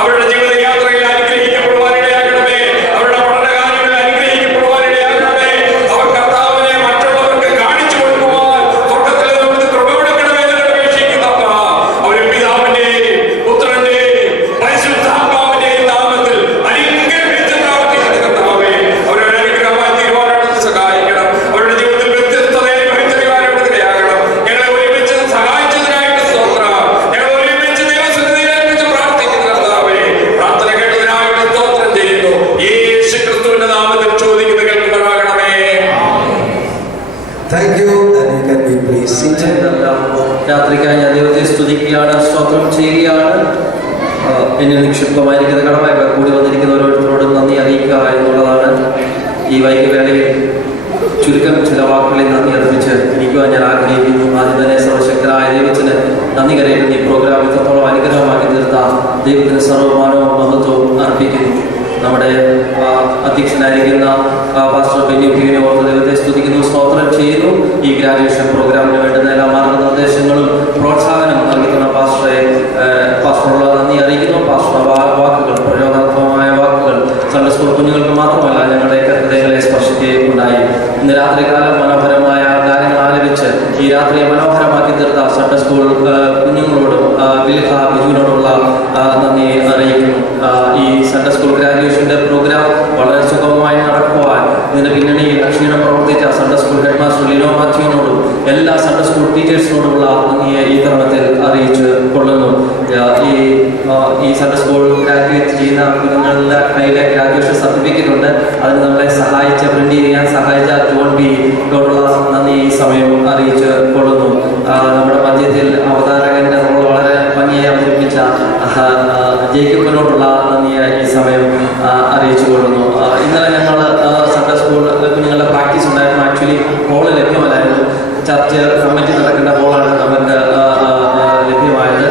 അവരുടെ ജീവിതയാത്രയിൽ അനുഗ്രഹിക്കപ്പെടുവാനിടയാകണമേ. അവരുടെ പഠനകാര്യങ്ങളിൽ അനുഗ്രഹിക്കപ്പെടുവാനിടയാകണമേ. അവർ കർത്താവിനെ മറ്റുള്ളവർക്ക് കാണിച്ചു കൊടുക്കുവാൻ സ്വർഗ്ഗത്തിൽ നമുക്ക് കൃപ കൊടുക്കണമേ എന്ന് അപേക്ഷിക്കുന്നപ്പ. അവരെ പിതാവിന്റെയും പുത്രന്റെയും പരിശുദ്ധാത്മാവിന്റെയും നാമത്തിൽ അനുഗ്രഹിച്ച് പ്രാർത്ഥിക്കുന്ന കർത്താവേ, അവരുടെ അനുഗ്രഹമായി തീരുവാനായിട്ട് സഹായിക്കണം. അവരുടെ ജീവിതത്തിൽ വ്യത്യസ്തതയെ അനുഭവിച്ചറിയാനായിട്ട് ഇടയാകണം. ഞങ്ങളെ ഒരുമിച്ച് സഹായിച്ചതിനായിട്ട് സ്തോത്രം. ഞങ്ങൾ ഒരുമിച്ച് ദൈവസന്നിധിയിലേക്ക് പ്രാർത്ഥിക്കുന്ന കർത്താവേ, പ്രാർത്ഥന കേട്ടതിനായിട്ട് സ്തോത്രം ചെയ്യുന്നു. യേശു ക്രിസ്തുവിന്റെ നാമത്തിൽ ചോദിക്കുന്നത് കേൾക്കുമാറാകണമേ. Thank you, and you can be pleased seated. രാത്രിക്കായി ഞാൻ ദൈവത്തെ സ്തുതിക്കുകയാണ്, സ്തോത്രം ചെയ്യുകയാണ്. എന്നിൽ നിക്ഷിപ്തമായിരിക്കുന്ന കടമായി കൂടി വന്നിരിക്കുന്ന ഓരോരുത്തരോടും നന്ദി അറിയിക്കുക എന്നുള്ളതാണ്. ഈ വൈകുവേളയിൽ ചുരുക്കം ചില വാക്കുകളിൽ നന്ദി അർപ്പിച്ച് ഇരിക്കുവാൻ ഞാൻ ആഗ്രഹിക്കുന്നു. ആദ്യം തന്നെ സർവശക്തനായ ദൈവത്തിന് നന്ദി കരയുന്നു. ഈ പ്രോഗ്രാം ഇത്രത്തോളം അനുഗ്രഹമാക്കി തീർത്ത ദൈവത്തിന് സർവ്വമാനവും മഹത്വവും അർപ്പിക്കുന്നു. നമ്മുടെ അധ്യക്ഷനായിരിക്കുന്ന പാസ്റ്റർ ബെന്നി ഓർത്ത് ദൈവത്തെ സ്തുതിക്കുന്നു, സ്തോത്രം ചെയ്യുന്നു. ഈ ഗ്രാജുവേഷൻ പ്രോഗ്രാമിന് വേണ്ടുന്ന എല്ലാ മാർഗനിർദ്ദേശങ്ങളും പ്രോത്സാഹനം നൽകുന്ന പാസ്റ്ററുള്ള നന്ദി അറിയിക്കുന്നു. പാസ്റ്റർ വാക്കുകൾ, പ്രചോദനാത്മകമായ വാക്കുകൾ സൺഡേ സ്കൂൾ കുഞ്ഞുങ്ങൾക്ക് മാത്രമല്ല ഞങ്ങളുടെ ഹൃദയങ്ങളെ സ്പർശിക്കുകയുണ്ടായി. ഇന്ന് രാത്രികാലം മനോഹരമായ ഗാനങ്ങൾ ആലപിച്ച് ഈ രാത്രിയെ മനോഹരമാക്കി തീർത്ത സൺഡേ സ്കൂൾ കുഞ്ഞുങ്ങളോടും ബിജുവിനോടുള്ള നന്ദി അറിയിക്കുന്നു. ഈ സൺഡേ സ്കൂൾ ഗ്രാജുവേഷൻ്റെ പ്രോഗ്രാം വളരെ സുഗമമായി നടക്കുവാൻ ഇതിൻ്റെ പിന്നണിയിൽ ക്ഷീണം പ്രവർത്തിച്ച Sunday school head master Lino മാത്യുവിനോടും എല്ലാ സൺഡേ സ്കൂൾ ടീച്ചേഴ്സിനോടുമുള്ള നന്ദിയെ ഈ തരുണത്തിൽ അറിയിച്ച് കൊള്ളുന്നു. ഈ സൺഡേ സ്കൂൾ ഗ്രാജുവേറ്റ് ചെയ്യുന്ന കുഞ്ഞുങ്ങളുടെ കയ്യിലെ ഗ്രാജുവേഷൻ സർട്ടിഫിക്കറ്റ് ഉണ്ട്. അതിന് നമ്മളെ സഹായിച്ച പ്രിന്റ് ചെയ്യാൻ സഹായിച്ച ജോൺ ബിയോടുള്ള നന്ദി ഈ സമയം അറിയിച്ച് കൊള്ളുന്നു. നമ്മുടെ മധ്യത്തിൽ അവതാരകന്റെ റോൾ വളരെ ഭംഗിയായി അവതരിപ്പിച്ച ജേക്കബിനോടുള്ള നന്ദിയെ ഈ സമയം അറിയിച്ചു കൊള്ളുന്നു. ഇന്നലെ ഞങ്ങൾ സൺഡേ സ്കൂൾ കുഞ്ഞുങ്ങളുടെ പ്രാക്ടീസ് ഉണ്ടായിരുന്നു. ആക്ച്വലി ഹോള് ലഭ്യമല്ലായിരുന്നു. ചർച്ച് കമ്മിറ്റി നടക്കേണ്ട ഹോളാണ് നമുക്ക് ലഭ്യമായത്.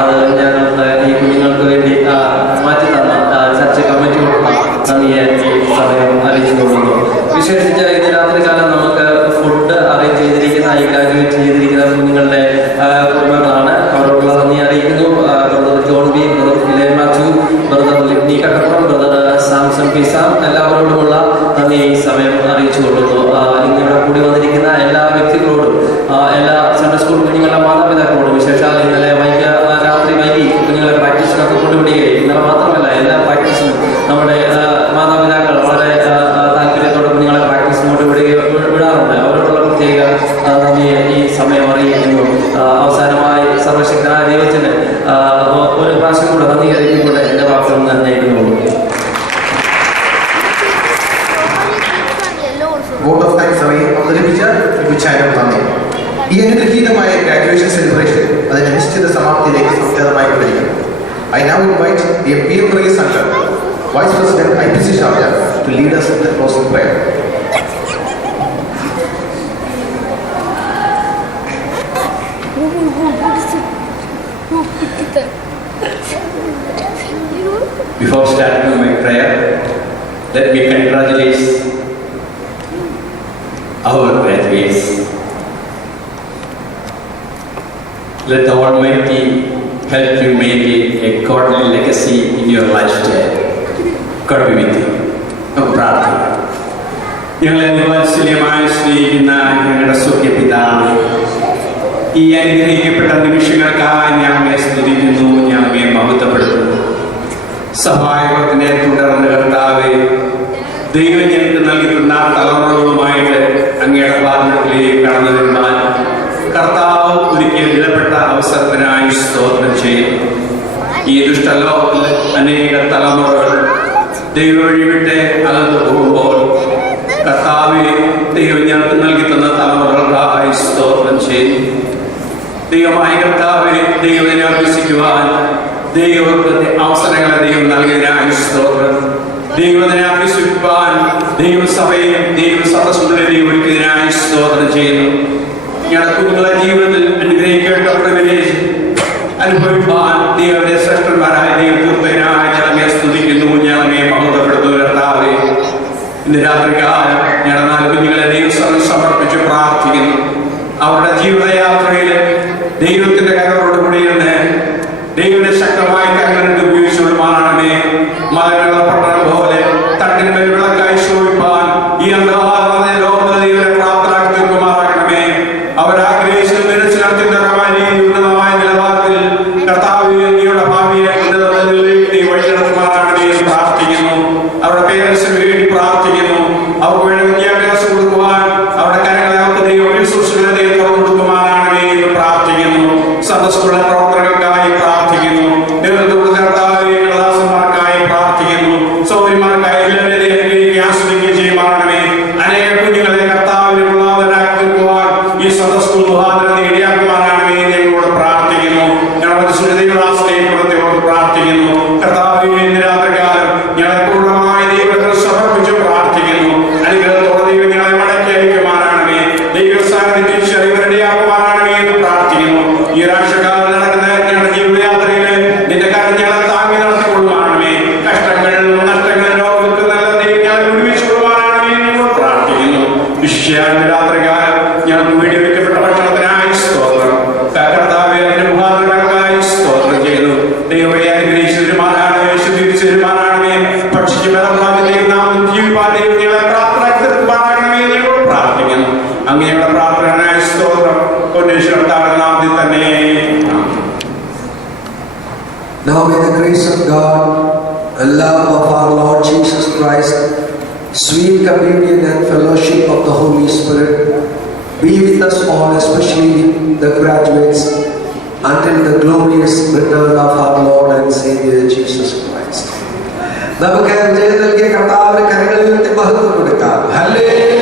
അത് ഞങ്ങളുടെ ഈ കുഞ്ഞുങ്ങൾക്ക് വേണ്ടി മാറ്റി തന്ന ചർച്ച് കമ്മിറ്റിയോടുള്ള നന്ദിയെ ഈ സമയം അറിയിച്ചു കൊള്ളുന്നു. വിശേഷിച്ച് ഇന്ന് രാത്രികാലം നമുക്ക് ഫുഡ് അറേഞ്ച് ചെയ്തിരിക്കുന്ന ഈ ഗ്രാജുവേറ്റ് ചെയ്തിരിക്കുന്ന കുഞ്ഞുങ്ങളുടെ കുടുംബങ്ങളാണ്. അവരോടുള്ള നന്ദി അറിയിക്കുന്നു. Brother John B, brother Phile Mathew, brother Libni Kattappuram, brother Samson പിസാം, എല്ലാവരോടുമുള്ള നന്ദി ഈ സമയം അറിയിച്ചു കൊള്ളുന്നു. ഇന്നിവിടെ കൂടി വന്നിരിക്കുന്ന എല്ലാ വ്യക്തികളോടും, എല്ലാ സൺഡേ സ്കൂൾ കുഞ്ഞുങ്ങളുടെ മാതാപിതാക്കളോടും, വിശേഷാൽ ഇന്നലെ രാത്രി വൈകി കുഞ്ഞുങ്ങളെ പ്രാക്ടീസിനൊക്കെ കൊണ്ടുവിടുകയും ഇന്നലെ മാത്രമല്ല എല്ലാ പ്രാക്ടീസിനും നമ്മുടെ മാതാപിതാക്കൾ വളരെ താല്പര്യത്തോടെ കുഞ്ഞുങ്ങളെ പ്രാക്ടീസ് സർവശക്തനായ ദൈവത്തിന് ഒരു പ്രാവശ്യം കൂടെ നന്ദി അറിയിക്കൊണ്ട് എൻ്റെ വാക്കുകൾ തന്നെ ഇരുന്നുള്ളൂ. വോട്ട് ഓഫ് താങ്ക്സ് അവതരിപ്പിച്ച വിചാരം നന്ദി. ഈ അനുഗ്രഹീതമായ ഗ്രാജുവേഷൻ സെലിബ്രേഷൻ അതിന്റെ നിശ്ചിത സമാപ്തിയിലേക്ക് സംജാതമായിക്കൊണ്ടിരിക്കുന്നു. I now invite the PM Praise Center Vice President IPC Sharjah to lead us in the closing prayer. Before starting my prayer, let me congratulate our graduates. Let the Almighty help you make a godly legacy in your lifestyle. God be with you. നമുക്ക് പ്രാർത്ഥിക്കാം. ഞങ്ങളെ വാത്സല്യമായി സ്നേഹിക്കുന്ന ഞങ്ങളുടെ സ്വർഗ്ഗപിതാവേ, ഈ അനുഗ്രഹിക്കപ്പെട്ട നിമിഷങ്ങൾക്കായി ഞങ്ങളെ സ്തുതിക്കുന്നു, ഞങ്ങളെ മഹത്വപ്പെടുത്തുന്നു. സഹായകത്തിനെ തുടർന്ന് കർത്താവേ, ദൈവം ഞങ്ങൾക്ക് നൽകിയിട്ടുള്ള തലമുറകളുമായിട്ട് അങ്ങയുടെ പാദത്തിലേക്ക് കടന്നു വരുവാൻ കർത്താവ് ഒരിക്കൽ വിലപ്പെട്ട അവസരത്തിനായി സ്തോത്രം ചെയ്യുന്നു. ഈ ദുഷ്ടലോകത്തിൽ അനേക തലമുറകൾ ദൈവം വഴിവിട്ട് അകന്നു പോകുമ്പോൾ കർത്താവെ, ദൈവം ഞങ്ങൾക്ക് നൽകി തന്ന തലമുറകൾക്കായി സ്തോത്രം ചെയ്യുന്നു. ദൈവമായ കർത്താവെ, ദൈവത്തിനെ അഭ്യസിക്കുവാൻ ദൈവത്തിന്റെ അവസരങ്ങളെ ദൈവം നൽകിയതിനായി സ്തോത്രം. ദൈവത്തിനെ അഭ്യസിക്കുവാൻ ദൈവസഭയും ദൈവസദസ്സുകളെ ഒരുക്കിയതിനായി സ്തോത്രം ചെയ്യുന്നു. ഞങ്ങളുടെ കുഞ്ഞുങ്ങളെ ജീവിതത്തിൽ അനുഗ്രഹിക്കേണ്ട പ്രിവിലേജ് അനുഭവിപ്പാൻ ദൈവത്തെ ശ്രേഷ്ഠന്മാരായ ദൈവത്തിനായി ഞങ്ങളെ സ്തുതിക്കുന്നു, ഞങ്ങളെ മഹത്വപ്പെടുത്തുന്നു. കർത്താവേ, ഇന്ന് രാത്രികാലം ഞങ്ങളുടെ 4 കുഞ്ഞുങ്ങളെ ദൈവസഭയിൽ സമർപ്പിച്ച് പ്രാർത്ഥിക്കുന്നു. അവരുടെ ജീവിതയാത്രയിൽ ദൈവത്തിന്റെ കരങ്ങളോടുകൂടി ഇരുന്ന് ദൈവത്തെ ശക്തമായ കരങ്ങളിൽ ഉപയോഗിച്ചുകൊള്ളുമാറാണമേ. മലകളുടെ പട്ടണം പോലെ തട്ടിന്മേൽ വിളക്കായി ശോഭിപ്പാൻ ഈ അന്ധകാരമായ ലോകത്തെ ദൈവത്തെ പ്രാപ്തരാക്കി തീർക്കുമാറാകണമേ. അവരാഗ്രഹിച്ച ഉന്നതമായ നിലവാരത്തിൽ കർത്താവിന്റെ ഭാവിയെ നീ വഴി നടത്തുമാറാകണമേ എന്ന് പ്രാർത്ഥിക്കുന്നു. അവരുടെ പേരൻസിന് വേണ്ടി പ്രാർത്ഥിക്കുന്നു. അവർക്ക് വേണ്ടി വിദ്യാഭ്യാസം കൊടുക്കുവാൻ അവരുടെ കരങ്ങളെ അവർക്ക് ദൈവം ശുശ്രൂഷകളെ ദൈവം കൊടുക്കുമാറാകണമേ എന്ന് പ്രാർത്ഥിക്കുന്നു. സദസ്സുകളുടെ പ്രവർത്തനങ്ങൾക്കായി പ്രാർത്ഥിക്കുന്നു. ദാസന്മാർക്കായി പ്രാർത്ഥിക്കുന്നു. സൗകര്യമാർക്കായി എല്ലാവരെയും ആസ്വദിക്കുകയും ചെയ്യുമാറാകണമേ. അനേക കുഞ്ഞുങ്ങളെ കർത്താവിന് ഉള്ളവരാക്കി തീർക്കുവാൻ ഈ സദസ്സുകൾ മുഖാന്തരം ഇടയാക്കുവാനാകണമേ ഞങ്ങളോട് പ്രാർത്ഥിക്കുന്നു. ഞങ്ങളുടെ സുരതയുടെ പുറത്തോട് പ്രാർത്ഥിക്കുന്നു. കർത്താവിനെ രാത്രികാലം ഞങ്ങളെ പൂർണ്ണമായി ദൈവത്തിൽ സമർപ്പിച്ച് പ്രാർത്ഥിക്കുന്നു. അനുഗ്രഹത്തോടെ ദൈവം ഞങ്ങളെ മടക്കി അയക്കുമാറാകണമേ. ദൈവസ്ഥാനത്ത് തിരിച്ചറിവരടിയാക്കുവാനാകണമേ എന്ന് പ്രാർത്ഥിക്കുന്നു. ഈ രാഷ്ട്രകാലം നടക്കുന്ന ഞങ്ങളുടെ ജീവിതയാത്രയിൽ നിന്റെ കാര്യം ഞങ്ങളെ താങ്ങി നടത്തിക്കൊള്ളുവാണമേ. കഷ്ടങ്ങളിൽ നഷ്ടങ്ങളിൽ രോഗത്തിൽ നല്ല ദൈവം ഞങ്ങളെ വിടുവിച്ചുകൊള്ളുവാനാകണമേ എന്ന് പ്രാർത്ഥിക്കുന്നു. വിശ്വാസ രാത്രികാലം ഞങ്ങൾക്ക് വേണ്ടി വയ്ക്കപ്പെട്ട ഭക്ഷണത്തിനായി സ്തോത്രം. കർത്താവേ, അതിന്റെ മുഖാന്തരങ്ങൾക്കായി സ്തോത്രം ചെയ്യുന്നു. ദൈവത്തെ അനുഗ്രഹിച്ചതിരുമാനാകണമേ, ശുദ്ധീകരിച്ചതിരുമാനാകണമേ. ഭക്ഷിച്ച് ബലപ്രാപ്തിയിലേക്ക് നാം ജീവിപ്പാൻ ദൈവം ഞങ്ങളെ പ്രാപ്തരാക്കി തീർക്കുവാനാകണമേ എന്ന് പ്രാർത്ഥിക്കുന്നു. അങ്ങയുടെ പ്രാർത്ഥനയായ സ്തോത്രം കൊണ്ടേശ്വരത്താകുന്ന നാമത്തിൽ തന്നെ. Now may the grace of God, the love of our Lord Jesus Christ, sweet communion and fellowship of the Holy Spirit be with us all, especially with the graduates, until the glorious return of our Lord and Savior Jesus Christ. നമുക്ക് വിജയം നൽകിയ കർത്താവിന്റെ കരങ്ങളിൽ മഹത്വം കൊടുക്കാം. ഹല്ലേലൂയ.